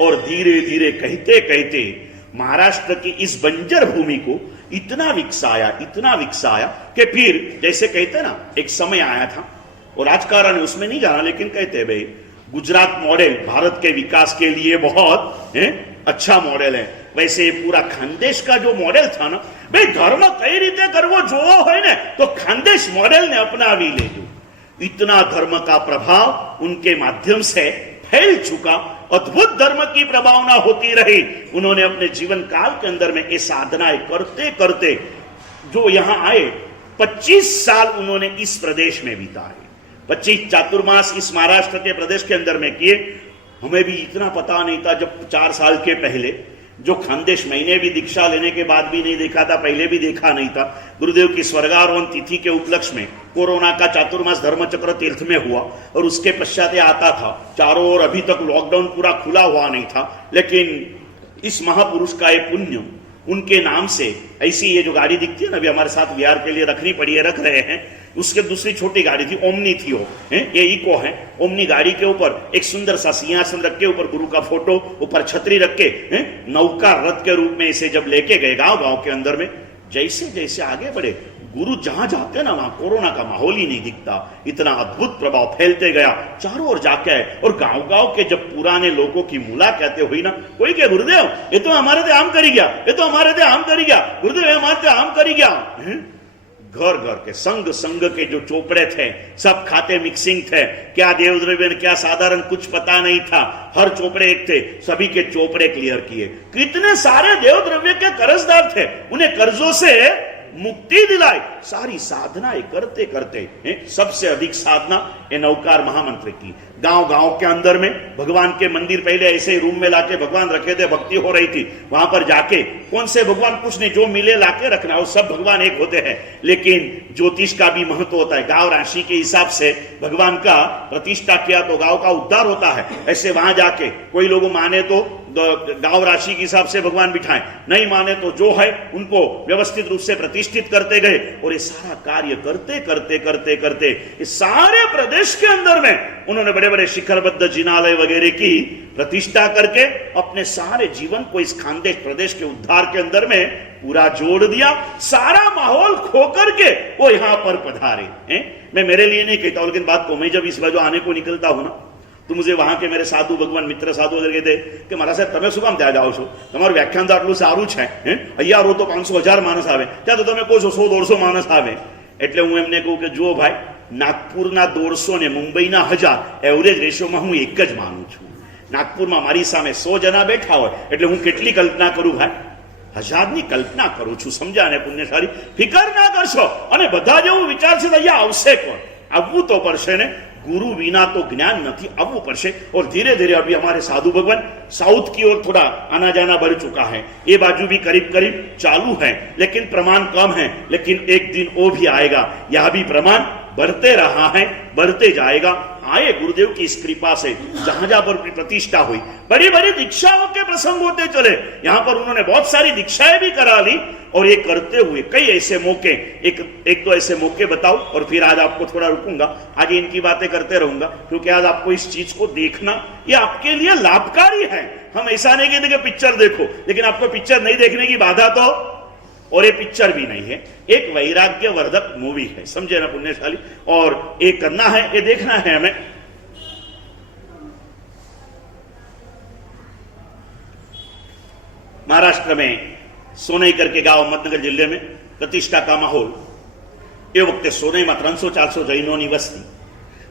और धीरे धीरे कहते कहते महाराष्ट्र की इस बंजर भूमि को इतना विकसाया कि फिर जैसे कहते ना, एक समय आया था, और राजकारण उसमें नहीं जाना, लेकिन कहते भाई गुजरात मॉडल भारत के विकास के लिए बहुत अच्छा मॉडल है, वैसे पूरा खानदेश का जो मॉडल था ना, भाई धर्म कई रीते करवो जोवो होय ने तो खानदेश मॉडल ने अपनावी लेजो। इतना धर्म का प्रभाव उनके माध्यम से फैल चुका, अद्भुत धर्म की प्रभावना होती रही। उन्होंने अपने जीवन काल के अंदर में ये साधनाएं करते करते जो यहां आए, 25 साल उन्होंने इस प्रदेश में बिताए, 25 चातुर्मास इस महाराष्ट्र के प्रदेश के अंदर में किए। हमें भी इतना पता नहीं था, जब 4 साल के पहले जो खानदेश मैंने भी दीक्षा लेने के बाद भी नहीं देखा था, पहले भी देखा नहीं था। गुरुदेव की स्वर्गारोहण तिथि के उपलक्ष्य में कोरोना का चातुर्मास धर्मचक्र तीर्थ में हुआ, और उसके पश्चात आता था, चारों ओर अभी तक लॉकडाउन पूरा खुला हुआ नहीं था, लेकिन इस महापुरुष का ये पुण्य उनके नाम से ऐसी ये जो गाड़ी दिखती है ना, अभी हमारे साथ विहार के लिए रखनी पड़ी है, रख रहे हैं, उसके दूसरी छोटी गाड़ी थी, ओमनी थी वो, ये इको है। ओमनी गाड़ी के ऊपर एक सुंदर सा सिंहासन रख के, ऊपर गुरु का फोटो, ऊपर छतरी रख के, नौका रथ के रूप में इसे जब लेके गए गांव गांव के अंदर में, जैसे जैसे आगे बढ़े, गुरु जहां जाते ना वहां कोरोना का माहौल ही नहीं दिखता, इतना अद्भुत प्रभाव फैलते गया चारों ओर जाके। और गांव गांव के जब पुराने लोगों की मुलाकातें हुई ना, कोई के गुरुदेव ये तो हमारे ते आम करी गया, ये तो हमारे ते आम करी गया, गुरुदेव हमारे ते आम करी गया, घर घर के संग संग के जो चोपड़े थे, सब खाते मिक्सिंग थे, क्या देवद्रव्य क्या साधारण कुछ पता नहीं था, हर चोपड़े एक थे, सभी के चोपड़े क्लियर किए। कितने सारे देवद्रव्य के कर्जदार थे, उन्हें कर्जों से मुक्ति दिलाई। सारी साधनाएं करते करते सबसे अधिक साधना ये नौकार महामंत्र की। गांव गांव के अंदर में भगवान के मंदिर पहले ऐसे ही रूम में लाके भगवान रखे थे, भक्ति हो रही थी। वहां पर जाके कौन से भगवान कुछ नहीं, जो मिले लाके रखना, वो सब भगवान एक होते हैं। लेकिन ज्योतिष का भी महत्व होता है। गांव राशि के हिसाब से भगवान का प्रतिष्ठा किया तो गांव का उद्धार होता है। ऐसे वहां जाके कोई लोग माने तो गांव राशि के हिसाब से भगवान बिठाएं, नहीं माने तो जो है उनको व्यवस्थित रूप से प्रतिष्ठित करते गए। और ये सारा कार्य करते करते करते करते इस सारे प्रदेश के अंदर में उन्होंने बड़े बड़े शिखरबद्ध जिनालय वगैरह की प्रतिष्ठा करके अपने सारे जीवन को इस खानदेश प्रदेश के उद्धार के अंदर में पूरा जोड़ दिया। सारा माहौल खो करके वो यहां पर पधारे। मैं मेरे लिए नहीं कहता, लेकिन बात को मैं जब इस बाजू आने को निकलता हूं ना, तो मुझे वहां के मेरे साधु भगवान मित्र साधु वगैरह कहते कि महाराज साहब તમે શું કામ ત્યાં જાઓ છો, તમારું વ્યાખ્યાન તો આટલું સારું છે, અહીંયા રો તો 500,000 માણસ આવે, ત્યાં તો તમે કહો છો 100-150 માણસ આવે। એટલે હું એમને કહું કે જો ભાઈ, નાગપુરના 150 ને મુંબઈના 1000 એવરેજ રેશિયોમાં હું એક જ માનું છું। નાગપુરમાં મારી સામે 100 જણા બેઠા હોય એટલે હું કેટલી કલ્પના કરું ભાઈ, 1000ની કલ્પના કરું છું। સમજ્યા ને પુણ્યશાળી? ફિકર ના કરશો। અને બધા જેવું વિચાર છે તો અહીંયા આવશે કોણ? આવવું તો પડશે ને। गुरु बिना तो ज्ञान नहीं, आवू पड़े। और धीरे धीरे अभी हमारे साधु भगवान साउथ की ओर थोड़ा आना जाना बढ़ चुका है, ये बाजू भी करीब करीब चालू है, लेकिन प्रमाण कम है। लेकिन एक दिन वो भी आएगा, यह भी प्रमाण बढ़ते रहा है, बढ़ते जाएगा। आए गुरुदेव की इस कृपा से जहां जहां पर प्रतिष्ठा हुई, बड़ी बड़ी दीक्षाओं के प्रसंग होते चले। यहां पर उन्होंने बहुत सारी दीक्षाएं भी करा ली। और ये करते हुए कई ऐसे मौके, एक दो ऐसे मौके बताओ और फिर आज आपको थोड़ा रुकूंगा। आज इनकी बातें करते रहूंगा क्योंकि आज आपको इस चीज को देखना ये आपके लिए लाभकारी है। हम ऐसा नहीं कहते कि पिक्चर देखो, लेकिन आपको पिक्चर नहीं देखने की बाधा तो, और ये पिक्चर भी नहीं है, एक वैराग्यवर्धक मूवी है। समझे ना पुण्यशाली? और ये करना है, ये देखना है हमें। महाराष्ट्र में सोनईकर के गांव अहमदनगर जिले में प्रतिष्ठा का माहौल। એ વખતે સોનઈમાં 300-400 જૈનોની વસ્તી।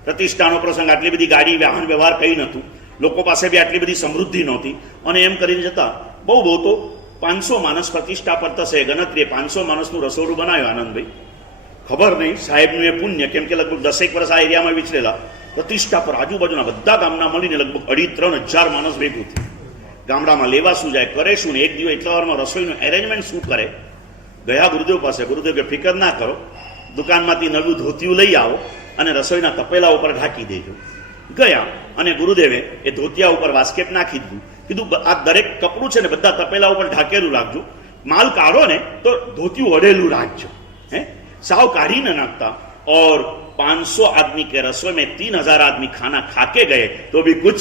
પ્રતિષ્ઠાનો પ્રસંગ, આટલી બધી ગાડી વાહન વ્યવહાર કંઈ નહોતું, લોકો પાસે બી આટલી બધી સમૃદ્ધિ નહોતી। અને એમ કરીને જતા બહુ બહુ તો 500 માણસ પ્રતિષ્ઠા પર થશે। ગણતરીએ 500 માણસનું રસોડું બનાવ્યું આનંદભાઈ। ખબર નહીં સાહેબનું એ પુણ્ય, કેમ કે લગભગ 10 વર્ષ આ એરિયામાં વિચરેલા। પ્રતિષ્ઠા પર આજુબાજુના બધા ગામના મળીને લગભગ 2,500-3 હજાર માણસ ભેગું થયું। ગામડામાં લેવા શું જાય, કરે શું ને, એક દિવસ એટલા વારમાં રસોઈનું એરેન્જમેન્ટ શું કરે। ગયા ગુરુદેવ પાસે, ગુરુદેવ કે ફિકર ના કરો, દુકાનમાંથી નવું ધોતિયું લઈ આવો અને રસોઈના તપેલા ઉપર ઢાંકી દેજો। ગયા અને ગુરુદેવે એ ધોતિયા ઉપર વાસ્કેટ નાખી દીધું। કીધું આ દરેક કપડું છે ને બધા તપેલા ઉપર ઢાંકેલું રાખજો, માલ કાઢો ને તો ધોતિયું અડેલું રાખજો। साव काढ़ी न नाखता। और 500 आदमी के रसोई में 3,000 आदमी खाना खा के गए तो भी कुछ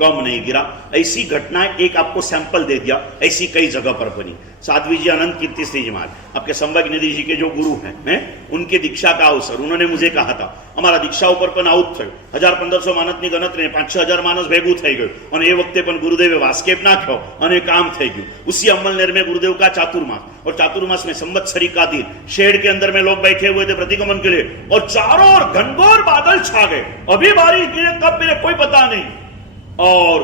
कम नहीं गिरा। ऐसी घटनाएं एक आपको सैंपल दे दिया, ऐसी कई जगह पर बनी। साध्वी जी अनंत कीर्ति श्री जी महाराज, आपके संवग निधि जी के जो गुरु हैं, उनके दीक्षा का अवसर उन्होंने मुझे कहा था। हमारा दीक्षा ऊपर पण आउट थयो, 1,000-1,500 मानसनी गणतरी 5,000-6,000 मानस भेगू થઈ ગયું અને એ વખતે પણ ગુરુદેવે વાસ્કેપ નાખ્યો અને કામ થઈ ગયું। उसी अमलनेर में गुरुदेव का चातुर्मास, और चातुर्मास में संवत्सरी का दिन, शेड के अंदर में लोग बैठे हुए थे प्रतिगमन के लिए, और चारों ओर घनघोर बादल छा गए। अभी बारिश गिरे कब मेरे कोई पता नहीं। और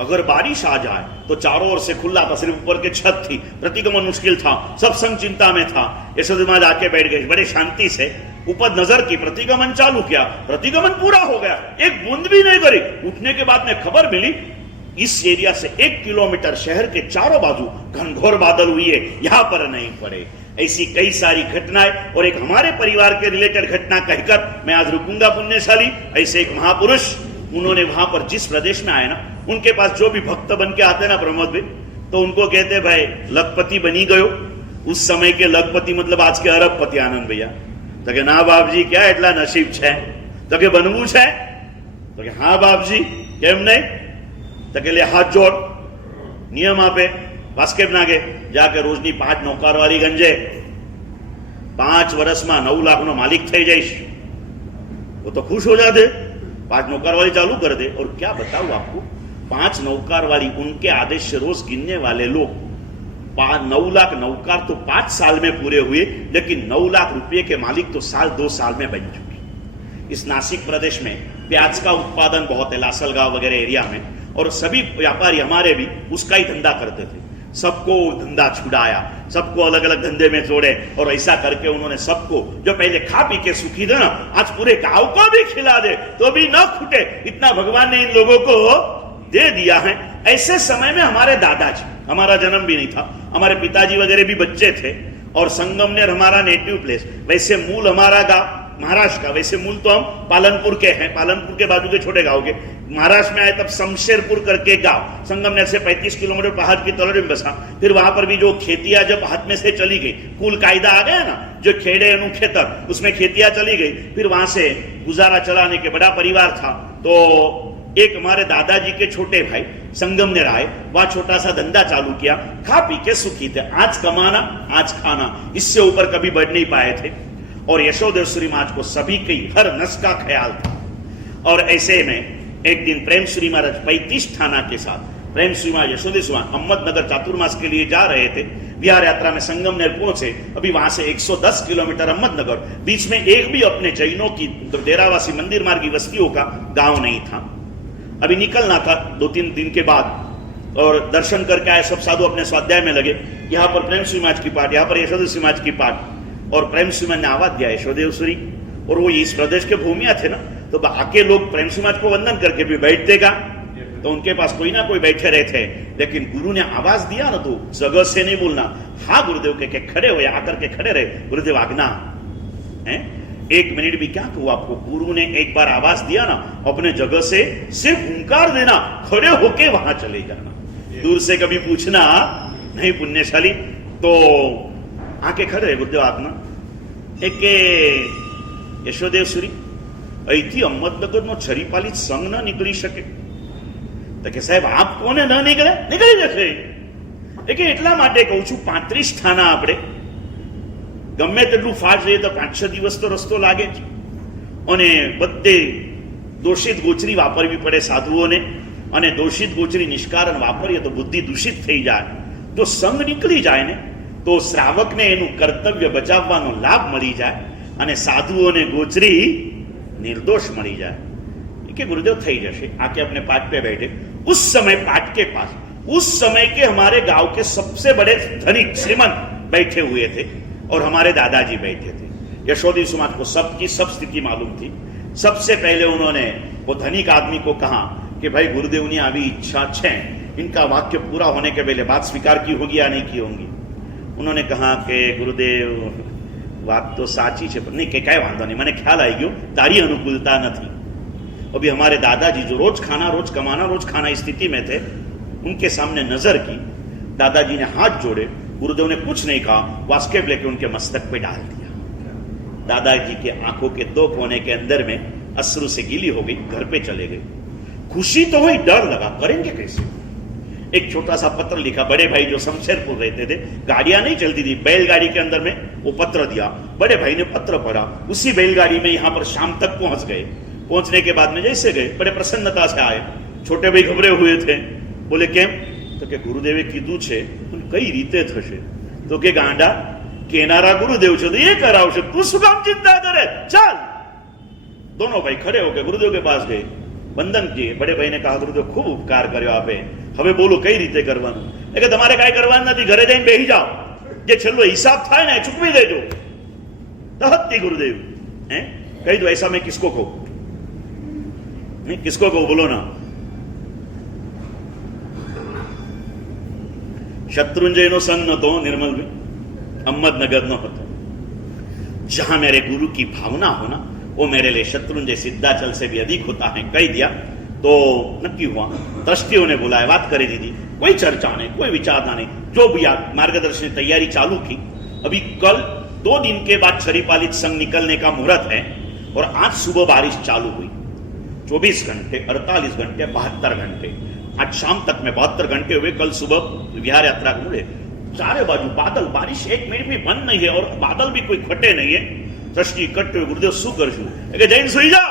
अगर बारिश आ जाए तो चारों ओर से खुला था, सिर्फ ऊपर के छत थी, प्रतिगमन मुश्किल था, सब संग चिंता में था। यशोदा जाके बैठ गए, बड़े शांति से ऊपर नजर की, प्रतिगमन चालू किया, प्रतिगमन पूरा हो गया, एक बूंद भी नहीं करी। उठने के बाद में खबर मिली इस एरिया से 1 किलोमीटर शहर के चारों बाजू घनघोर बादल हुई है, यहां पर नहीं पड़े। ऐसी कई सारी घटनाएं, और एक हमारे परिवार के रिलेटेड घटना कहकर मैं आज रुकूंगा पुण्यशाली। ऐसे एक महापुरुष, उन्होंने वहां पर जिस प्रदेश में आए ना, उनके पास जो भी भक्त बन के आते ना प्रमोद भाई, तो उनको कहते भाई लखपति बनी गयो। उस समय के लखपति मतलब आज के अरबपति आनंद भैया। तो के ना बाप जी क्या एटला नसीब है, तो के बनवू है, तो के हाँ बाप जी केम नहीं, तो के लिए हाथ जोड़, नियम आपे, वास्केप नागे, जाके रोजनी 5 नौकार वाली गंजे, 5 वर्ष में 9 लाख नो मालिक थई जाइश। वो तो खुश हो जाते, 5 नौकार वाली चालू कर दे। और क्या बताऊं आपको, 5 नौकार वाली, उनके आदेश से रोज गिनने वाले लोग 9 लाख नौकार तो 5 साल में पूरे हुए, लेकिन 9 लाख रुपए के मालिक तो 2 साल में बन चुके। इस नासिक प्रदेश में प्याज का उत्पादन बहुत है, लासलगांव वगैरह एरिया में, और सभी व्यापारी हमारे भी उसका ही धंधा करते थे। सबको धंधा छुड़ाया, सबको अलग अलग धंधे में जोड़े, और ऐसा करके उन्होंने सबको जो पहले खा पी के सुखी थे ना, आज पूरे गांव को भी खिला दे तो भी न खुटे, इतना भगवान ने इन लोगों को दे दिया है। ऐसे समय में हमारे दादाजी, हमारा जन्म भी नहीं था, हमारे पिताजी वगैरह भी बच्चे थे, और संगमनेर हमारा नेटिव प्लेस। वैसे मूल हमारा गांव महाराष्ट्र का, वैसे मूल तो हम पालनपुर के हैं, पालनपुर के बाजू के छोटे गांव के। महाराष्ट्र में आए तब शमशेरपुर करके गांव, संगमनेर से 35 किलोमीटर पहाड़ की तलहटी में बसा। फिर वहां पर भी जो खेतियां जब हाथ में से चली गई, कुल कायदा आ गया ना, जो खेड़े खेतर, उसमें खेतियां चली गई। फिर वहां से गुजारा चलाने के बड़ा परिवार था, तो एक हमारे दादाजी के छोटे भाई संगमनेर आए, वहां छोटा सा धंधा चालू किया, खा पी के सुखी थे। आज कमाना आज खाना, इससे ऊपर कभी बढ़ नहीं पाए थे। और यशोदेश्वरी महाराज को सभी की हर नस का ख्याल था। और ऐसे में एक दिन प्रेमश्री महाराज 35 थाना के साथ प्रेमश्री महाराज यशोदेश्वरी अहमदनगर चातुर्मास के लिए जा रहे थे। विहार यात्रा में संगमनेर पहुंचे। अभी वहां से 110 किलोमीटर अहमदनगर, बीच में एक भी अपने जैनों की डेरावासी मंदिर मार्गी वस्तियों का गांव नहीं था। अभी निकलना था 2-3 दिन के बाद, और दर्शन करके आए सब साधु अपने स्वाध्याय में लगे। यहाँ पर प्रेमश्री महाराज की पाठ, यहाँ पर यशोदेश्वरी महाराज की पाठ, और प्रेमश्री महाराज ने आवाज दिया यशोदेश्वरी, और वो इस प्रदेश के भूमिया थे ना, तो आके लोग प्रेमश्री महाराज को वंदन करके भी बैठते का, तो उनके पास कोई ना कोई बैठे रहे थे। लेकिन गुरु ने आवाज दिया ना, तो जगह से नहीं बोलना, हाँ गुरुदेव के खड़े हो, आकर के खड़े रहे, गुरुदेव आज्ञा है। 1 मिनट भी क्या कहूं आपको, गुरु ने एक बार आवाज दिया ना, अपने जगह से सिर्फ हुंकार देना, खड़े होके वहां चले जाना, दूर से कभी पूछना नहीं, पुण्यशाली। तो आके खड़े गुरुदेव आत्मा एक યશોદેવસુરી અહીંથી અહમદનગરનો છરીપાલી સંઘ ન નીકળી શકે? તો કે સાહેબ આપ કોને ન નીકળે? નીકળી જશે. કે એટલા માટે કહું છું 35 થાના આપણે ગમે તેટલું ફાસ્ટ જઈએ તો 5-6 દિવસ તો રસ્તો લાગે જ. અને બધે દોષિત ગોચરી વાપરવી પડે સાધુઓને, અને દોષિત ગોચરી નિષ્કારણ વાપરીએ તો બુદ્ધિ દૂષિત થઈ જાય. જો સંઘ નીકળી જાય ને તો શ્રાવકને એનું કર્તવ્ય બજાવવાનો લાભ મળી જાય, અને સાધુઓને ગોચરી निर्दोष मरी जाए. कि गुरुदेव थी जैसे आके अपने पाठ पे बैठे. उस समय पाठ के पास उस समय के हमारे गांव के सबसे बड़े धनिक श्रीमंत बैठे हुए थे, और हमारे दादाजी बैठे थे. यशोदी समाज को सबकी सब स्थिति मालूम थी. सबसे पहले उन्होंने वो धनिक आदमी को कहा कि भाई गुरुदेव ने अभी इच्छा है, इनका वाक्य पूरा होने के पहले बात स्वीकार की होगी या नहीं की होंगी. उन्होंने कहा कि गुरुदेव વાત તો સાચી છે, પણ નહીં કે કાંઈ વાંધો નહીં, મને ખ્યાલ આવી ગયો, તારી અનુકૂળતા નથી. अभी हमारे दादाजी जो रोज खाना रोज कमाना रोज खाना इस स्थिति में थे, उनके सामने नजर की. दादाजी ने हाथ जोड़े, गुरुदेव ने कुछ नहीं कहा, वास्केप लेके उनके मस्तक पे डाल दिया. दादाजी के आंखों के 2 कोने के अंदर में अश्रु से गीली हो गई. घर पे चले गए. खुशी तो हुई, डर लगा करेंगे कैसे. एक छोटा सा पत्र लिखा. बड़े भाई जो शमशेरपुर रहते थे, गाड़ियां नहीं चलती थी, बैलगाड़ी के अंदर में वो पत्र दिया. बड़े भाई ने पत्र पढ़ा, उसी बैलगाड़ी में यहां पर शाम तक पहुंच गए. पहुंचने के बाद में जैसे गए बड़े प्रसन्नता से आए. छोटे भाई घबरे हुए थे. बोले केम? तो के गुरुदेवे कीधुं छे, कई रीते थशे. तो के गांडा केनारा गुरुदेव छे तो ये करावशे, तू शुं काम चिंता करे, चल. दोनों भाई खड़े होकर गुरुदेव के पास गए, वंदन किए. बड़े भाई ने कहा गुरुदेव खूब उपकार कर्यो आपे, હવે બોલો કઈ રીતે કરવાનું? એટલે તમારે કાંઈ કરવાનું નથી, ઘરે જઈને બેસી જાઓ, જે છેલ્લો હિસાબ થાય ને ચૂકવી દેજો. તહત્તી ગુરુદેવ હે કહી દો. ऐसा मैं किसको कहूं? नहीं किसको कहूं, बोलो ना. शत्रुंजयનો સંગ નતો निर्मल में, अहमदनगर નો હતો. जहां मेरे गुरु की भावना होना वो मेरे लिए शत्रुंजय सिद्धाचल से भी अधिक होता है. कह दिया तो नक्की हुआ. ट्रस्टियों ने बुलाया, बात करी दीदी, कोई चर्चा नहीं, कोई विचारना नहीं. जो भी मार्गदर्शन तैयारी चालू की. अभी कल 2 दिन के बाद छरीपालित संघ निकलने का मुहूर्त है, और आज सुबह बारिश चालू हुई. 24 घंटे 48 घंटे 72 घंटे, आज शाम तक में 72 घंटे हुए. कल सुबह विहार यात्रा मुड़े चारे बाजू बादल, बारिश 1 मिनट भी बंद नहीं है, और बादल भी कोई फटे नहीं है. ट्रस्टी इकट्ठे हुए, गुरुदेव शू करशु? जैन सुई जाओ,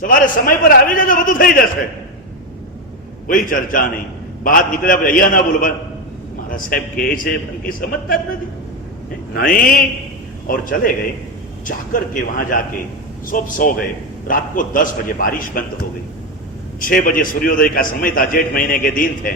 सवारे समय पर આવી જજો, બધું થઈ જશે. कोई चर्चा नहीं. बात निकले, अहिया ना बोलवा, महाराज साहब कहे छे पण कई समझता ज नहीं। नहीं, और चले गए। जाकर के वहां जाके सब सो गए। रात को 10 बजे बारिश बंद हो गई। 6 बजे सूर्योदय का समय था, जेठ महीने के दिन थे।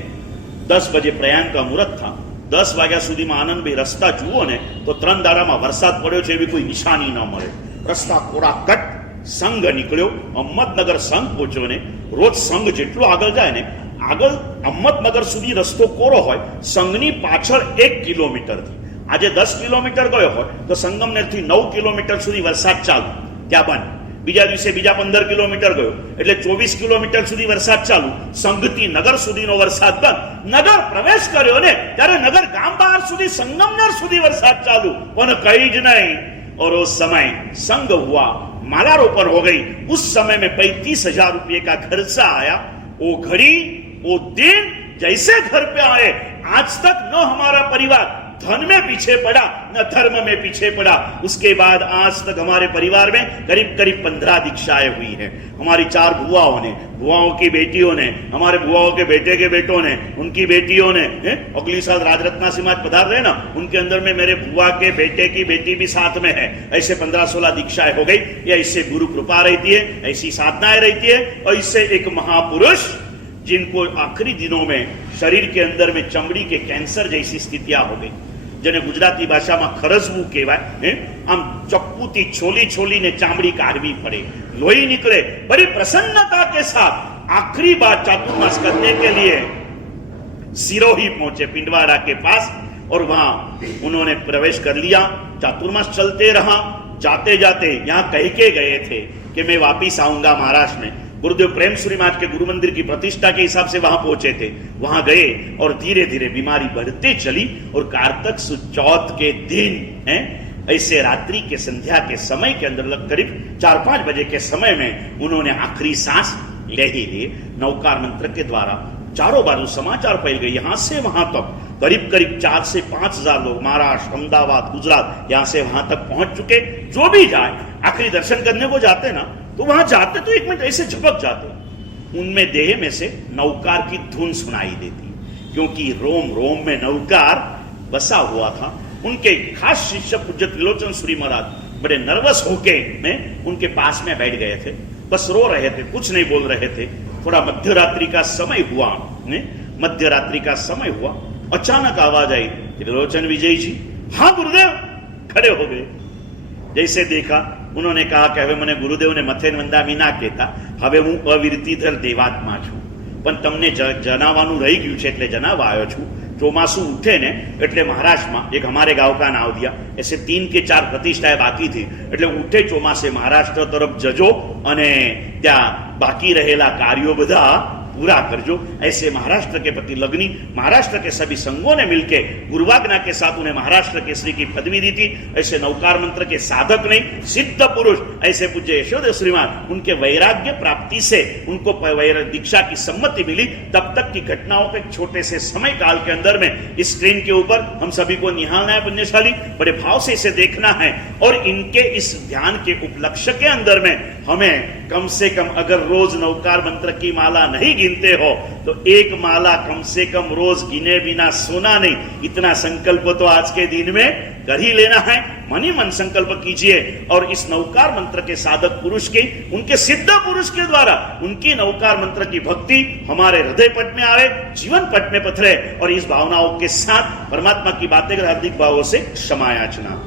10 बजे प्रयाण का मुहूर्त था। 10 वाग्या सुधीमां आनंदभाई रस्ता जुओ ने तो 3 दाडामां वरसाद पड्यो छे एवी कोई निशानी न मळे। रस्ता कोरा कट। संघ निकळ्यो, अहमदनगर संघ पહોંચ્યો ने। रोज संघ जेटलो આગળ જાય ને, આગળ અહમદનગર સુધી રસ્તો કોરો હોય, સંઘની પાછળ 1 કિલોમીટર થી આજે 10 કિલોમીટર ગયો હોય તો સંગમનેરથી 9 કિલોમીટર સુધી વરસાદ ચાલુ, ત્યાં બંધ। બીજા દિવસે બીજા 15 કિલોમીટર ગયો એટલે 24 કિલોમીટર સુધી વરસાદ ચાલુ, સંઘથી નગર સુધીનો વરસાદ બંધ। નગર પ્રવેશ કર્યો ને ત્યારે નગર ગામ બહાર સુધી સંગમનેર સુધી વરસાદ ચાલુ, પણ કઈ જ નહીં। और उस समय संग हुआ, मालारोपण हो गई। उस समय में 35,000 रुपये का खर्चा आया। वो घड़ी वो दिन जैसे घर पे आए, आज तक न हमारा परिवार धन में पीछे पड़ा न धर्म में पीछे पड़ा। उसके बाद आज तक हमारे परिवार में करीब करीब 15 दीक्षाएं हुई हैं। हमारी 4 बुआओं ने, बुआओं की बेटियों ने, हमारे बुआओं के बेटे के बेटों ने, उनकी बेटियों ने। अगली साल राजरत्ना समाज पधार रहे ना, उनके अंदर में मेरे बुआ के बेटे की बेटी भी साथ में है। ऐसे 15-16 दीक्षाएं हो गई। या इससे गुरु कृपा रहती है, ऐसी साधनाएं रहती है। और इससे एक महापुरुष जिनको आखिरी दिनों में शरीर के अंदर में चमड़ी के कैंसर जैसी स्थितियां हो गई, જેને ગુજરાતી ભાષામાં ખરજવું કહેવાય, આમ ચપ્પુથી છોલી છોલીને ચામડી કાઢવી પડે, લોહી निकले। बड़ी प्रसन्नता के साथ आखिरी बार चातुर्मास करने के लिए सिरोही पहुंचे, पिंडवाड़ा के पास, और वहां उन्होंने प्रवेश कर लिया। चातुर्मास चलते रहा। जाते जाते यहाँ कह के गए थे कि मैं वापिस आऊंगा महाराष्ट्र में। गुरुदेव प्रेम सूरी महाराज के गुरु मंदिर की प्रतिष्ठा के हिसाब से वहां पहुंचे थे। वहां गए और धीरे धीरे बीमारी बढ़ते चली। और कार्तिक सुद चौथ के दिन ऐसे रात्रि के संध्या के समय के अंदर करीब 4-5 बजे के समय में उन्होंने आखिरी सांस ले ही ली। नवकार मंत्र के द्वारा चारों बाजू समाचार फैल गए। यहां से वहां तक करीब करीब 4 से 5,000 लोग महाराष्ट्र, अहमदाबाद, गुजरात, यहां से वहां तक पहुंच चुके। जो भी जाए, आखिरी दर्शन करने को जाते ना, तो वहां जाते तो 1 मिनट ऐसे झपक जाते, उनमें देह में से नवकार की धुन सुनाई देती, क्योंकि रोम रोम में नवकार बसा हुआ था। उनके खास शिष्य पूज्य त्रिलोचन सूरी महाराज बड़े नर्वस होके उनके पास में बैठ गए थे। बस रो रहे थे, कुछ नहीं बोल रहे थे। थोड़ा मध्यरात्रि का समय हुआ, मध्यरात्रि का समय हुआ। अचानक आवाज आई, त्रिलोचन विजय जी। हाँ गुरुदेव। खड़े हो गए। जैसे देखा, उन्होंने कहा कि हवे मने गुरुदेव ने मथे वंदामी ना कहता, हवे हूँ अविरतिधर देवात्मा छूं, पण तमने जनावવાનું રહી ગયું છે એટલે જણાવવા આવ્યો છું। ચોમાસુ ઉઠે ને એટલે મહારાષ્ટ્રમાં એક અમારે ગાંવ કા નાવ દિયા, ऐसे 3 के 4 प्रतिष्ठाएं बाकी थी, એટલે ઉઠે ચોમાસે મહારાષ્ટ્ર તરફ જજો અને ત્યાં બાકી રહેલા કાર્યો બધા पूरा करजो। ऐसे महाराष्ट्र के प्रति लगनी महाराष्ट्र के सभी संघों ने मिलकर गुरुवाज्ञा के साथ उन्हें महाराष्ट्र केसरी की पदवी दी थी। ऐसे नवकार मंत्र के साधक नहीं, सिद्ध पुरुष ऐसे पूज्य यशोदेव श्रीमान, उनके वैराग्य प्राप्ति से उनको दीक्षा की सम्मति मिली। तब तक की घटनाओं के छोटे से समय काल के अंदर में इस स्क्रीन के ऊपर हम सभी को निहालना है। पुण्यशाली बड़े भाव से इसे देखना है। और इनके इस ध्यान के उपलक्ष्य के अंदर में हमें कम से कम, अगर रोज नवकार मंत्र की माला नहीं गिनते हो तो एक माला कम से कम रोज गिने बिना सोना नहीं, इतना संकल्प तो आज के दिन में कर ही लेना है। मन ही मन संकल्प कीजिए और इस नवकार मंत्र के साधक पुरुष की, उनके सिद्ध पुरुष के द्वारा उनकी नवकार मंत्र की भक्ति हमारे हृदय पट में आवे, जीवन पट में पथरे। और इस भावनाओं के साथ परमात्मा की बातें हार्दिक भावों से क्षमा याचना।